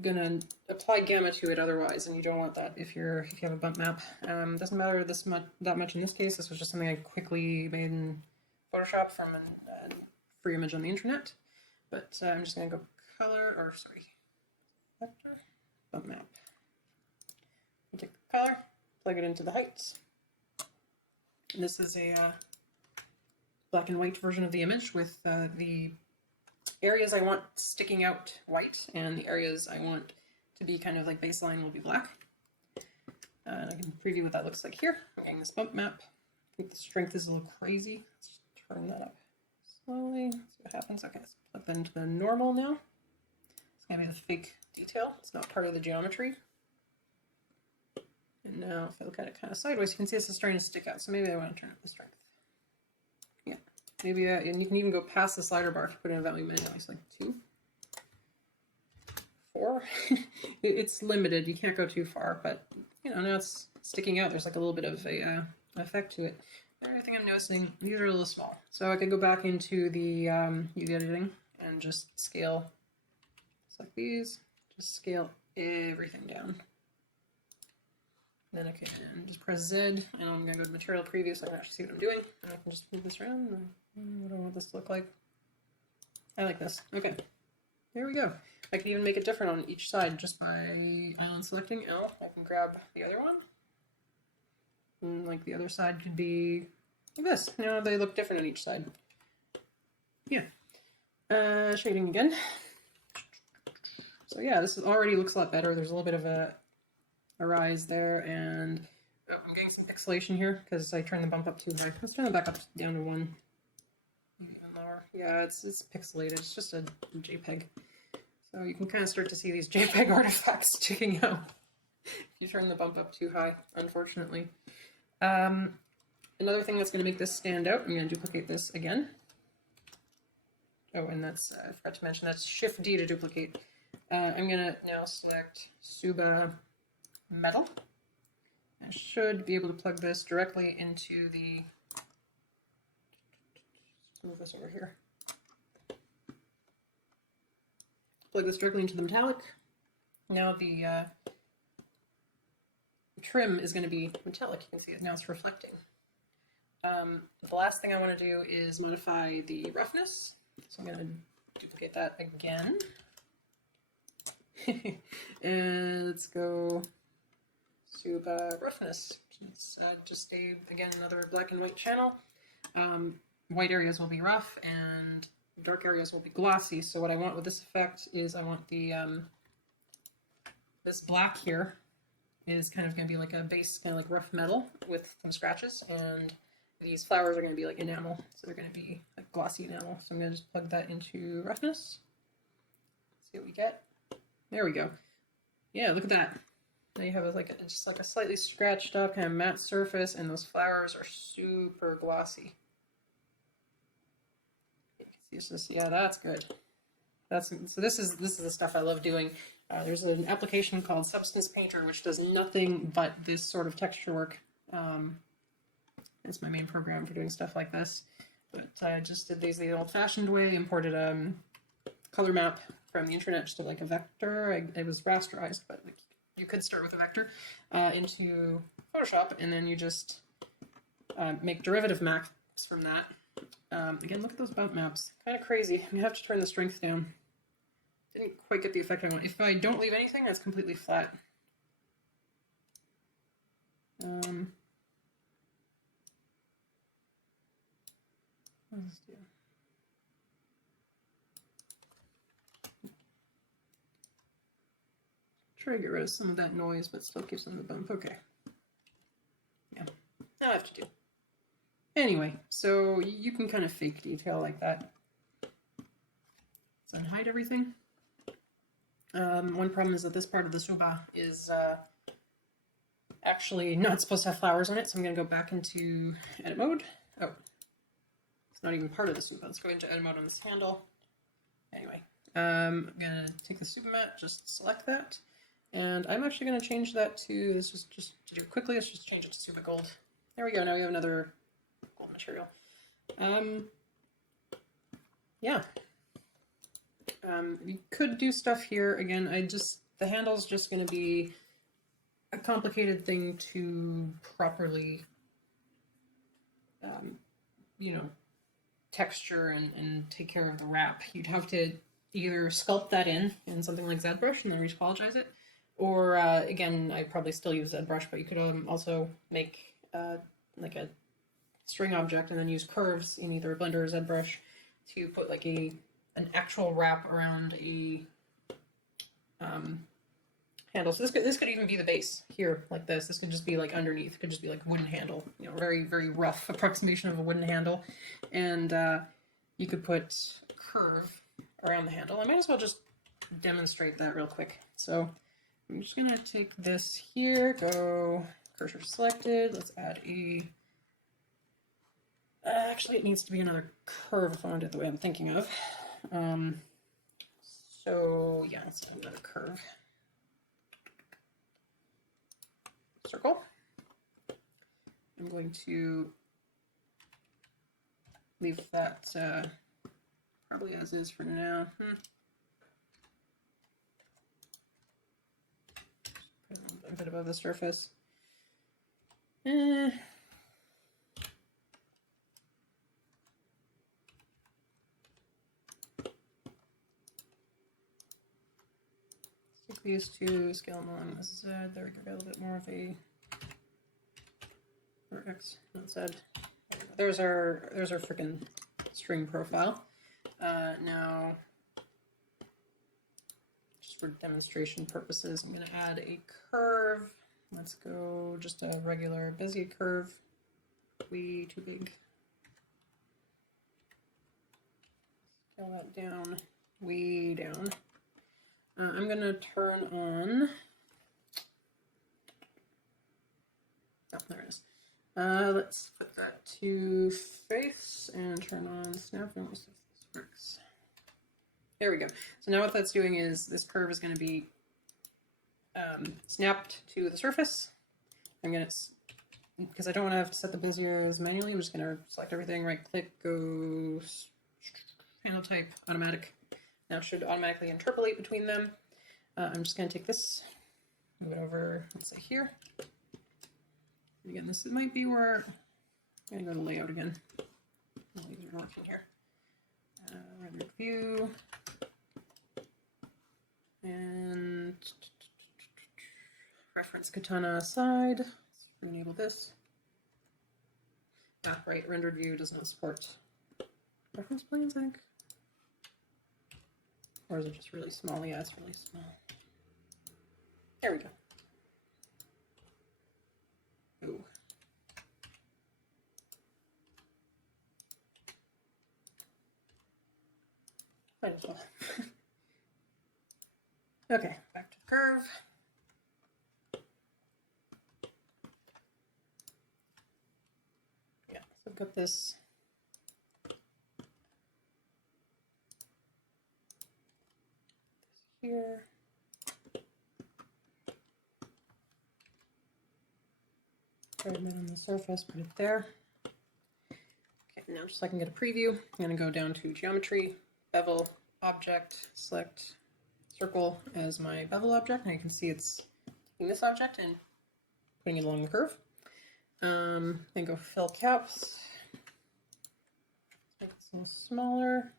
going to apply gamma to it otherwise, and you don't want that if you have a bump map. Doesn't matter that much in this case. This was just something I quickly made in Photoshop from a free image on the internet. But I'm just going to go vector bump map. Take the color, plug it into the heights. And this is a black and white version of the image with the areas I want sticking out white and the areas I want to be kind of like baseline will be black. And I can preview what that looks like here. I'm getting this bump map. I think the strength is a little crazy. Let's just turn that up slowly. See what happens. Okay, let's plug that into the normal now. It's going to be the fake detail. It's not part of the geometry. And now if I look at it kind of sideways, you can see this is starting to stick out. So maybe I want to turn up the strength. Yeah, maybe, and you can even go past the slider bar if you put in a value manually. It's like 2, 4. 4. It's limited, you can't go too far, but you know, now it's sticking out. There's like a little bit of a effect to it. Another thing I'm noticing, these are a little small. So I could go back into the UV editing and just scale, just like these, just scale everything down. Then I can just press Z, and I'm gonna go to material preview so I can actually see what I'm doing. And I can just move this around. I don't know what this to look like. I like this. Okay, there we go. I can even make it different on each side just by island selecting L. I can grab the other one. And like the other side could be like this. You know, they look different on each side. Yeah. Shading again. So yeah, this already looks a lot better. There's a little bit of a rise there, and oh, I'm getting some pixelation here because I turned the bump up too high. Let's turn it back up down to 1. Even lower. Yeah, it's pixelated. It's just a JPEG. So you can kind of start to see these JPEG artifacts sticking out if you turn the bump up too high, unfortunately. Another thing that's going to make this stand out, I'm going to duplicate this again. Oh, and that's, I forgot to mention, that's Shift D to duplicate. I'm going to now select Suba Metal. I should be able to plug this directly into the, move this over here. Plug this directly into the metallic. Now the trim is going to be metallic. You can see it now, it's reflecting. The last thing I want to do is modify the roughness. So I'm going to duplicate that again. And let's go Suba roughness. It's just again, another black and white channel. White areas will be rough and dark areas will be glossy. So what I want with this effect is I want the this black here is kind of going to be like a base, kind of like rough metal with some scratches, and these flowers are going to be like enamel, so they're going to be like glossy enamel. So I'm going to just plug that into roughness. See what we get. There we go. Yeah, look at that. Now you have like just like a slightly scratched up kind of matte surface, and those flowers are super glossy. You can see it's just, yeah, that's good. So this is the stuff I love doing. There's an application called Substance Painter which does nothing but this sort of texture work. It's my main program for doing stuff like this. But I just did these the old-fashioned way, imported a color map from the internet, just like a vector. It was rasterized, but you could start with a vector into Photoshop, and then you just make derivative maps from that. Again, look at those bump maps. Kind of crazy. I'm gonna have to turn the strength down. Didn't quite get the effect I want. If I don't leave anything, that's completely flat. Let's do. Try to get rid of some of that noise, but still keeps them the bump. Okay. Yeah, that'll have to do. Anyway, so you can kind of fake detail like that. Let's unhide everything. One problem is that this part of the Suba is actually not supposed to have flowers on it, so I'm going to go back into edit mode. Oh, it's not even part of the Suba. Let's go into edit mode on this handle. Anyway, I'm going to take the Suba mat, just select that, and I'm actually going to change that to, this is just to do it quickly, let's just change it to Suba Gold. There we go, now we have another gold material. Yeah. You could do stuff here. Again, the handle's just going to be a complicated thing to properly, you know, texture and take care of the wrap. You'd have to either sculpt that in something like ZBrush and then repolish it, or again, I probably still use ZBrush, but you could also make like a string object and then use curves in either Blender or ZBrush to put like an actual wrap around a handle. So this could even be the base here, like this. This could just be like underneath. It could just be like wooden handle, you know, very, very rough approximation of a wooden handle. And you could put a curve around the handle. I might as well just demonstrate that real quick. So I'm just gonna take this here, go cursor selected. Let's add a, actually it needs to be another curve if I want to do it the way I'm thinking of. So yeah, let's do another curve. Circle. I'm going to leave that probably as is for now. A bit above the surface. Stick these two, scale them along this side. There we go, got a little bit more of a Vertex, not said. There's our freaking string profile. Now, just for demonstration purposes, I'm going to add a curve. Let's go just a regular Bezier curve. Way too big. Scale that down, way down. I'm going to turn on. Oh, there it is. Let's put that to face and turn on snap. Let me see if this works. There we go. So now what that's doing is this curve is going to be snapped to the surface. I'm going to, because I don't want to have to set the Beziers manually, I'm just going to select everything, right click, go handle type, automatic. Now it should automatically interpolate between them. I'm just going to take this, move it over, let's say here. Again, this might be where I'm going to go to layout again. I'll leave it working here. Render view. And reference Katana aside. Let's enable this. Ah, right, rendered view does not support reference planes, I think. Or is it just really small? Yeah, it's really small. There we go. Ooh. Might as well. Okay, back to the curve. Yeah, so I've got this. Here. Thread it on the surface, put it there. Okay, now just so I can get a preview, I'm going to go down to geometry, bevel, object, select circle as my bevel object. Now you can see it's taking this object and putting it along the curve. Then go fill caps. Make this a little smaller.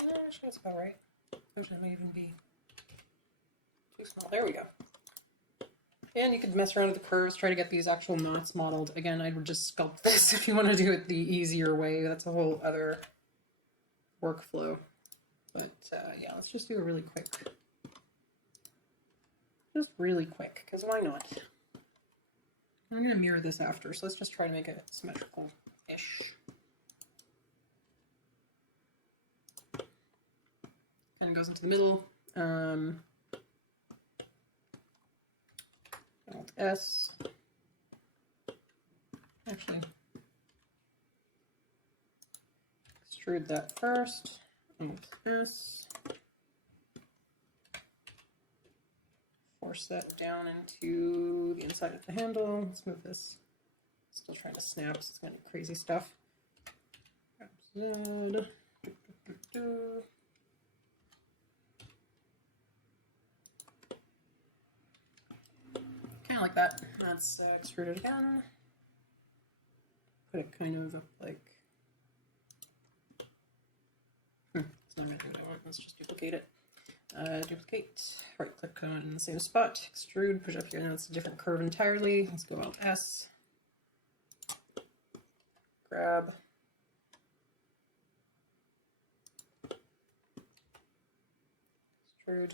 Actually, that's about right. Actually, it might even be too small. There we go. And you could mess around with the curves, try to get these actual knots modeled. Again, I would just sculpt this if you want to do it the easier way. That's a whole other workflow. But yeah, let's just do it really quick. Just really quick, because why not? I'm going to mirror this after, so let's just try to make it symmetrical-ish. Kind of goes into the middle. Alt S. Actually, extrude that first. Alt S. Force that down into the inside of the handle. Let's move this. Still trying to snap, so it's kind of crazy stuff. Z. Kind of like that. Let's extrude it again. Put it kind of up like. It's not going to do what I want. Let's just duplicate it. Duplicate. Right click on it in the same spot. Extrude. Push up here. Now it's a different curve entirely. Let's go Alt S. Grab. Extrude.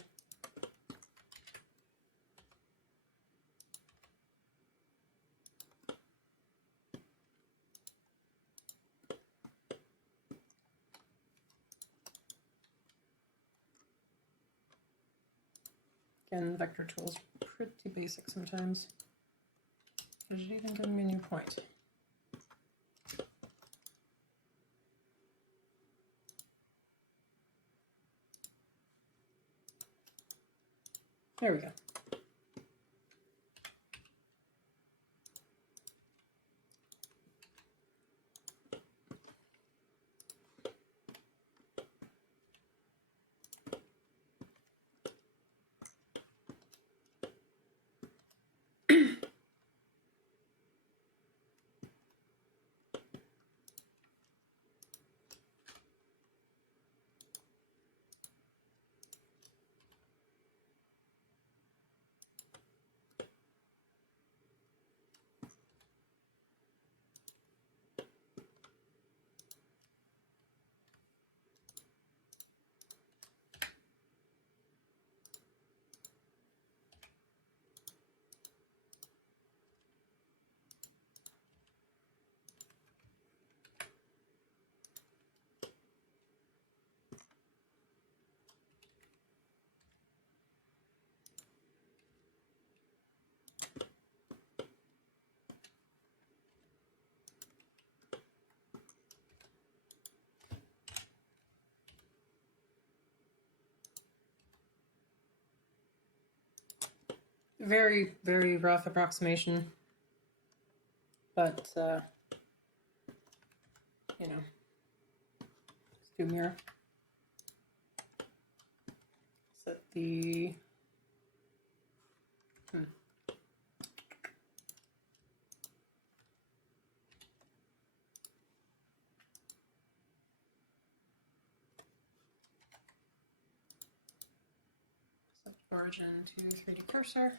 Again, vector tools are pretty basic sometimes. Did it even give me a new point? There we go. Very, very rough approximation, but you know, let's do mirror. Set the set origin to 3D cursor.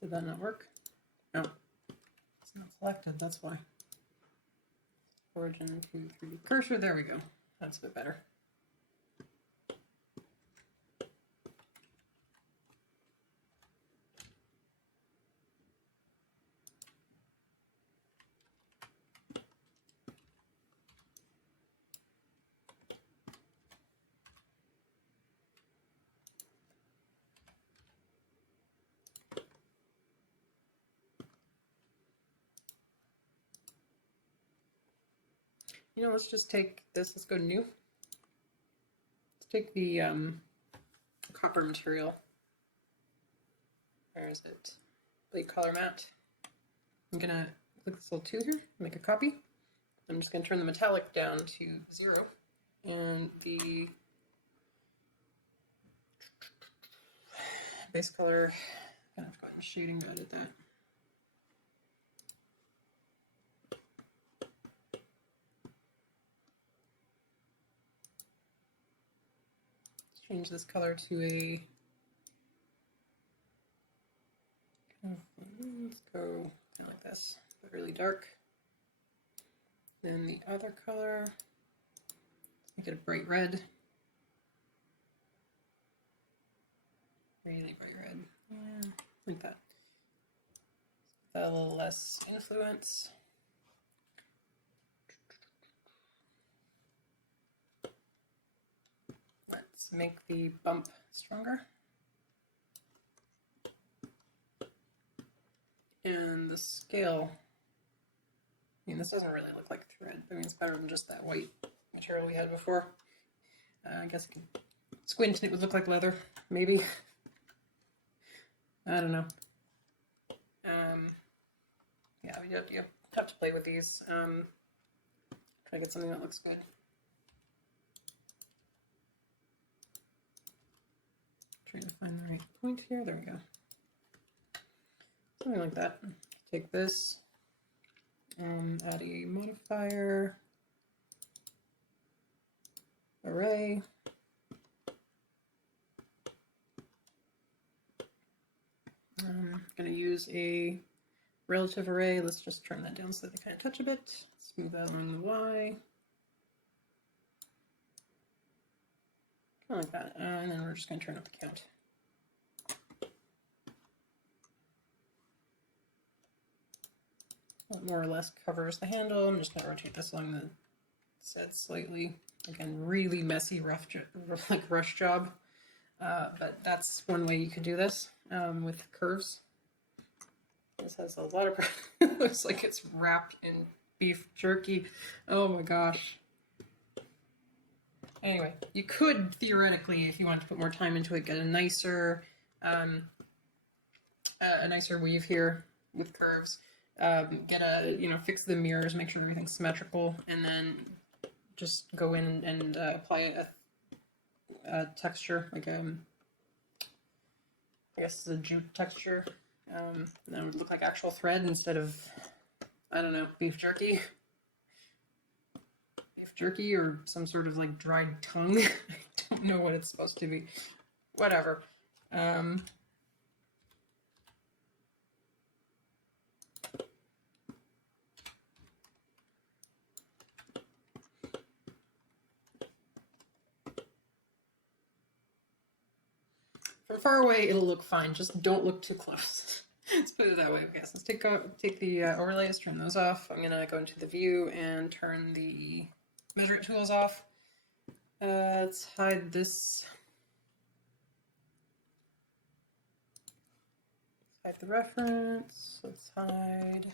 Did that not work? No, it's not selected, that's why. Origin to 3D cursor, there we go. That's a bit better. You know, let's just take this, let's go new. Let's take the copper material. Where is it? Blade color matte. I'm gonna click this little 2 here, make a copy. I'm just gonna turn the metallic down to 0. And the base color, I'm gonna have to go ahead and shading to edit that. Change this color to a let's go kind of like this, but really dark. Then the other color, make it a bright red. Really bright red. Yeah, like that. A little less influence. Let's make the bump stronger. And the scale, I mean, this doesn't really look like thread. I mean, it's better than just that white material we had before. I guess I can squint and it would look like leather, maybe. I don't know. Yeah, you have to play with these. Try to get something that looks good. Trying to find the right point here. There we go. Something like that. Take this, add a modifier, array. I'm going to use a relative array. Let's just turn that down so that they kind of touch a bit. Smooth that along the Y. Kind of like that. And then we're just going to turn up the count. That more or less covers the handle. I'm just going to rotate this along the set slightly. Again, really messy, rough, like rush job. But that's one way you could do this with curves. This has a lot of, it looks like it's wrapped in beef jerky. Oh my gosh. Anyway, you could theoretically, if you want to put more time into it, get a nicer weave here with curves. Get a, fix the mirrors, make sure everything's symmetrical, and then just go in and apply a texture, like I guess the jute texture. That would look like actual thread instead of, I don't know, beef jerky. Beef jerky or some sort of like dried tongue. I don't know what it's supposed to be. Whatever. From far away, it'll look fine. Just don't look too close. Let's put it that way, I guess. Let's take the overlays, turn those off. I'm gonna go into the view and turn the measure it tools off. Let's hide this. Hide the reference. Let's hide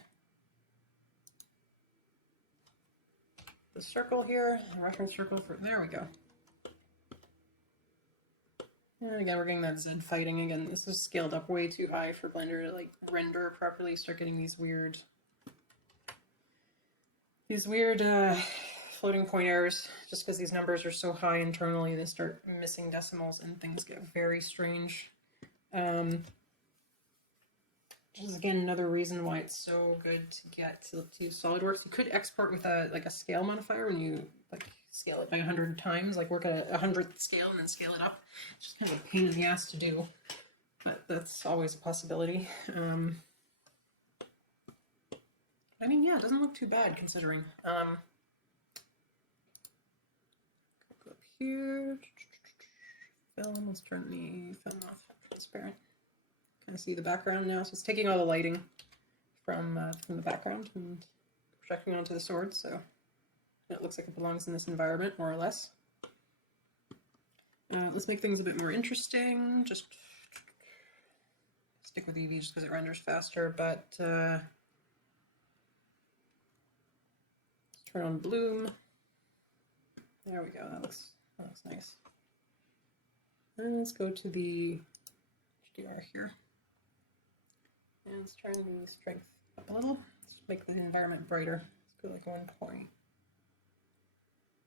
the circle here. The reference circle for, there we go. And again, we're getting that Z fighting again. This is scaled up way too high for Blender to like render properly. Start getting these weird floating point errors. Just because these numbers are so high internally, they start missing decimals and things get very strange. Which is again another reason why it's so good to get to SolidWorks. You could export with a scale modifier when you like scale it by 100 times, like work at a 100th scale and then scale it up. It's just kind of a pain in the ass to do, but that's always a possibility. I mean, yeah, it doesn't look too bad considering. Go up here. Film, let's turn the film off, transparent. Kind of see the background now, so it's taking all the lighting from the background and projecting onto the sword, so it looks like it belongs in this environment, more or less. Let's make things a bit more interesting. Just stick with EV just because it renders faster, but let's turn on bloom. There we go. That looks nice. And let's go to the HDR here. And let's turn the strength up a little. Let's make the environment brighter. Let's go like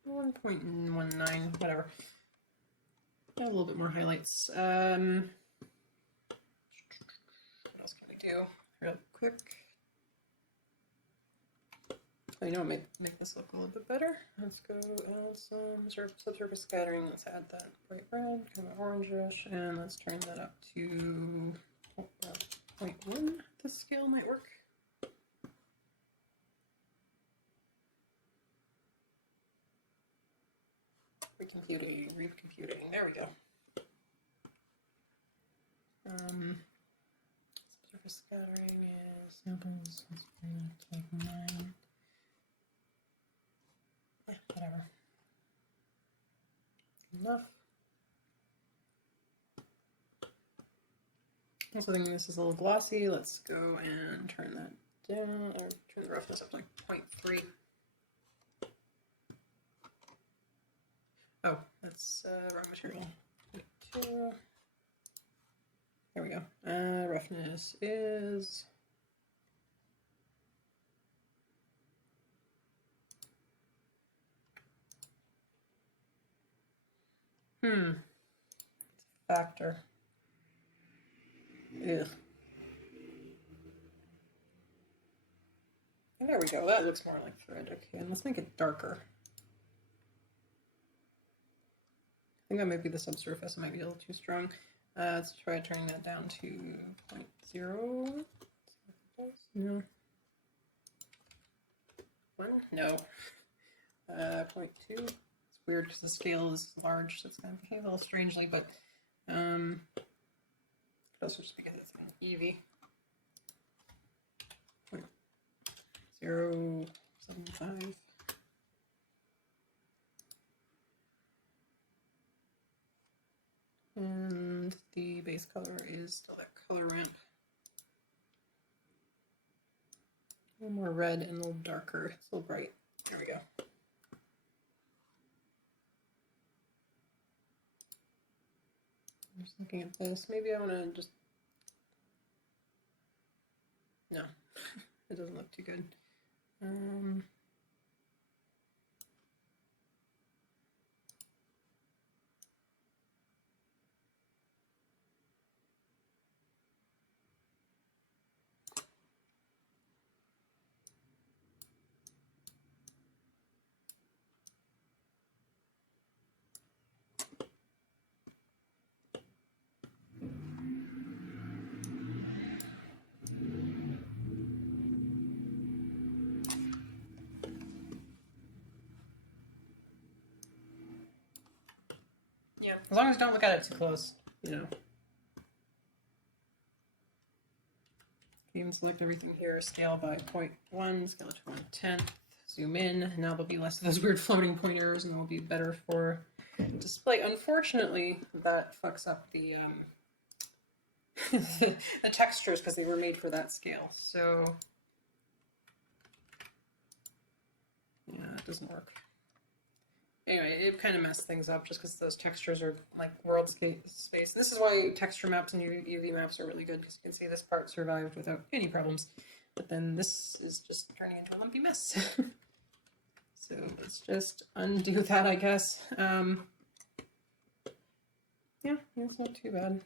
1.19, whatever. Add a little bit more highlights. What else can we do real quick? Oh, you know what, make this look a little bit better. Let's go add some subsurface scattering. Let's add that bright red, kind of orangish, and let's turn that up to 0.1. This scale might work. Recomputing. There we go. Surface scattering is samples. Let's bring it to like 9. Yeah, whatever. Enough. Also thinking this is a little glossy. Let's go and turn that down, or turn the roughness up to like 0.3. Oh, that's wrong material. 0.2. There we go. Roughness is factor. Ugh. And there we go. That looks more like thread. Okay, and let's make it darker. I think that might be the subsurface. It might be a little too strong. Let's try turning that down to 0.0. No. 1? No. 0.2. It's weird because the scale is large, so it's going to behave a little strangely, but could also just because it's an EV. 0.075. And the base color is still that color ramp. A little more red and a little darker. It's a little bright. There we go. I'm just looking at this. Maybe I want to just. No, it doesn't look too good. Yeah, as long as you don't look at it too close, you know. You can select everything here, scale by 0.1, scale to 1/10, zoom in, and now there'll be less of those weird floating point errors, and they'll be better for display. Unfortunately, that fucks up the the textures because they were made for that scale. So yeah, it doesn't work. Anyway, it kind of messed things up just because those textures are like world space. This is why texture maps and UV maps are really good, because you can see this part survived without any problems. But then this is just turning into a lumpy mess. So let's just undo that, I guess. Yeah, it's not too bad.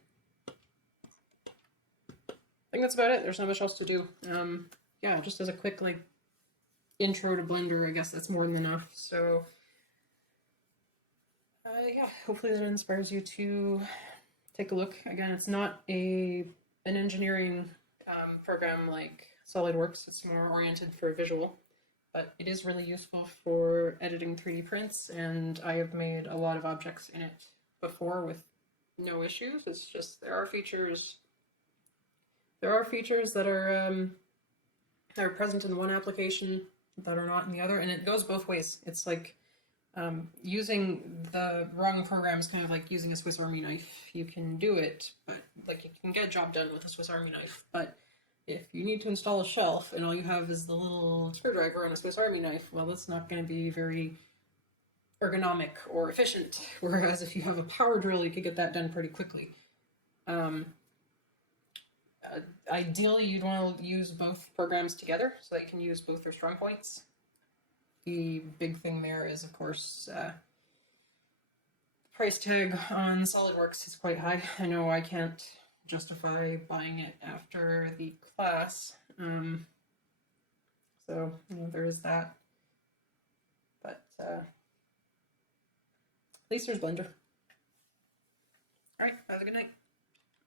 I think that's about it. There's not much else to do. Yeah, just as a quick like intro to Blender, I guess that's more than enough. So yeah, hopefully that inspires you to take a look. Again, it's not an engineering program like SolidWorks. It's more oriented for visual, but it is really useful for editing 3D prints, and I have made a lot of objects in it before with no issues. It's just there are features that are present in one application that are not in the other, and it goes both ways. It's like using the wrong program is kind of like using a Swiss Army knife. You can do it, but like you can get a job done with a Swiss Army knife. But if you need to install a shelf and all you have is the little screwdriver on a Swiss Army knife, well, that's not going to be very ergonomic or efficient. Whereas if you have a power drill, you could get that done pretty quickly. Ideally, you'd want to use both programs together so that you can use both their strong points. The big thing there is, of course, price tag on SolidWorks is quite high. I know I can't justify buying it after the class, so you know, there is that. But at least there's Blender. All right, have a good night.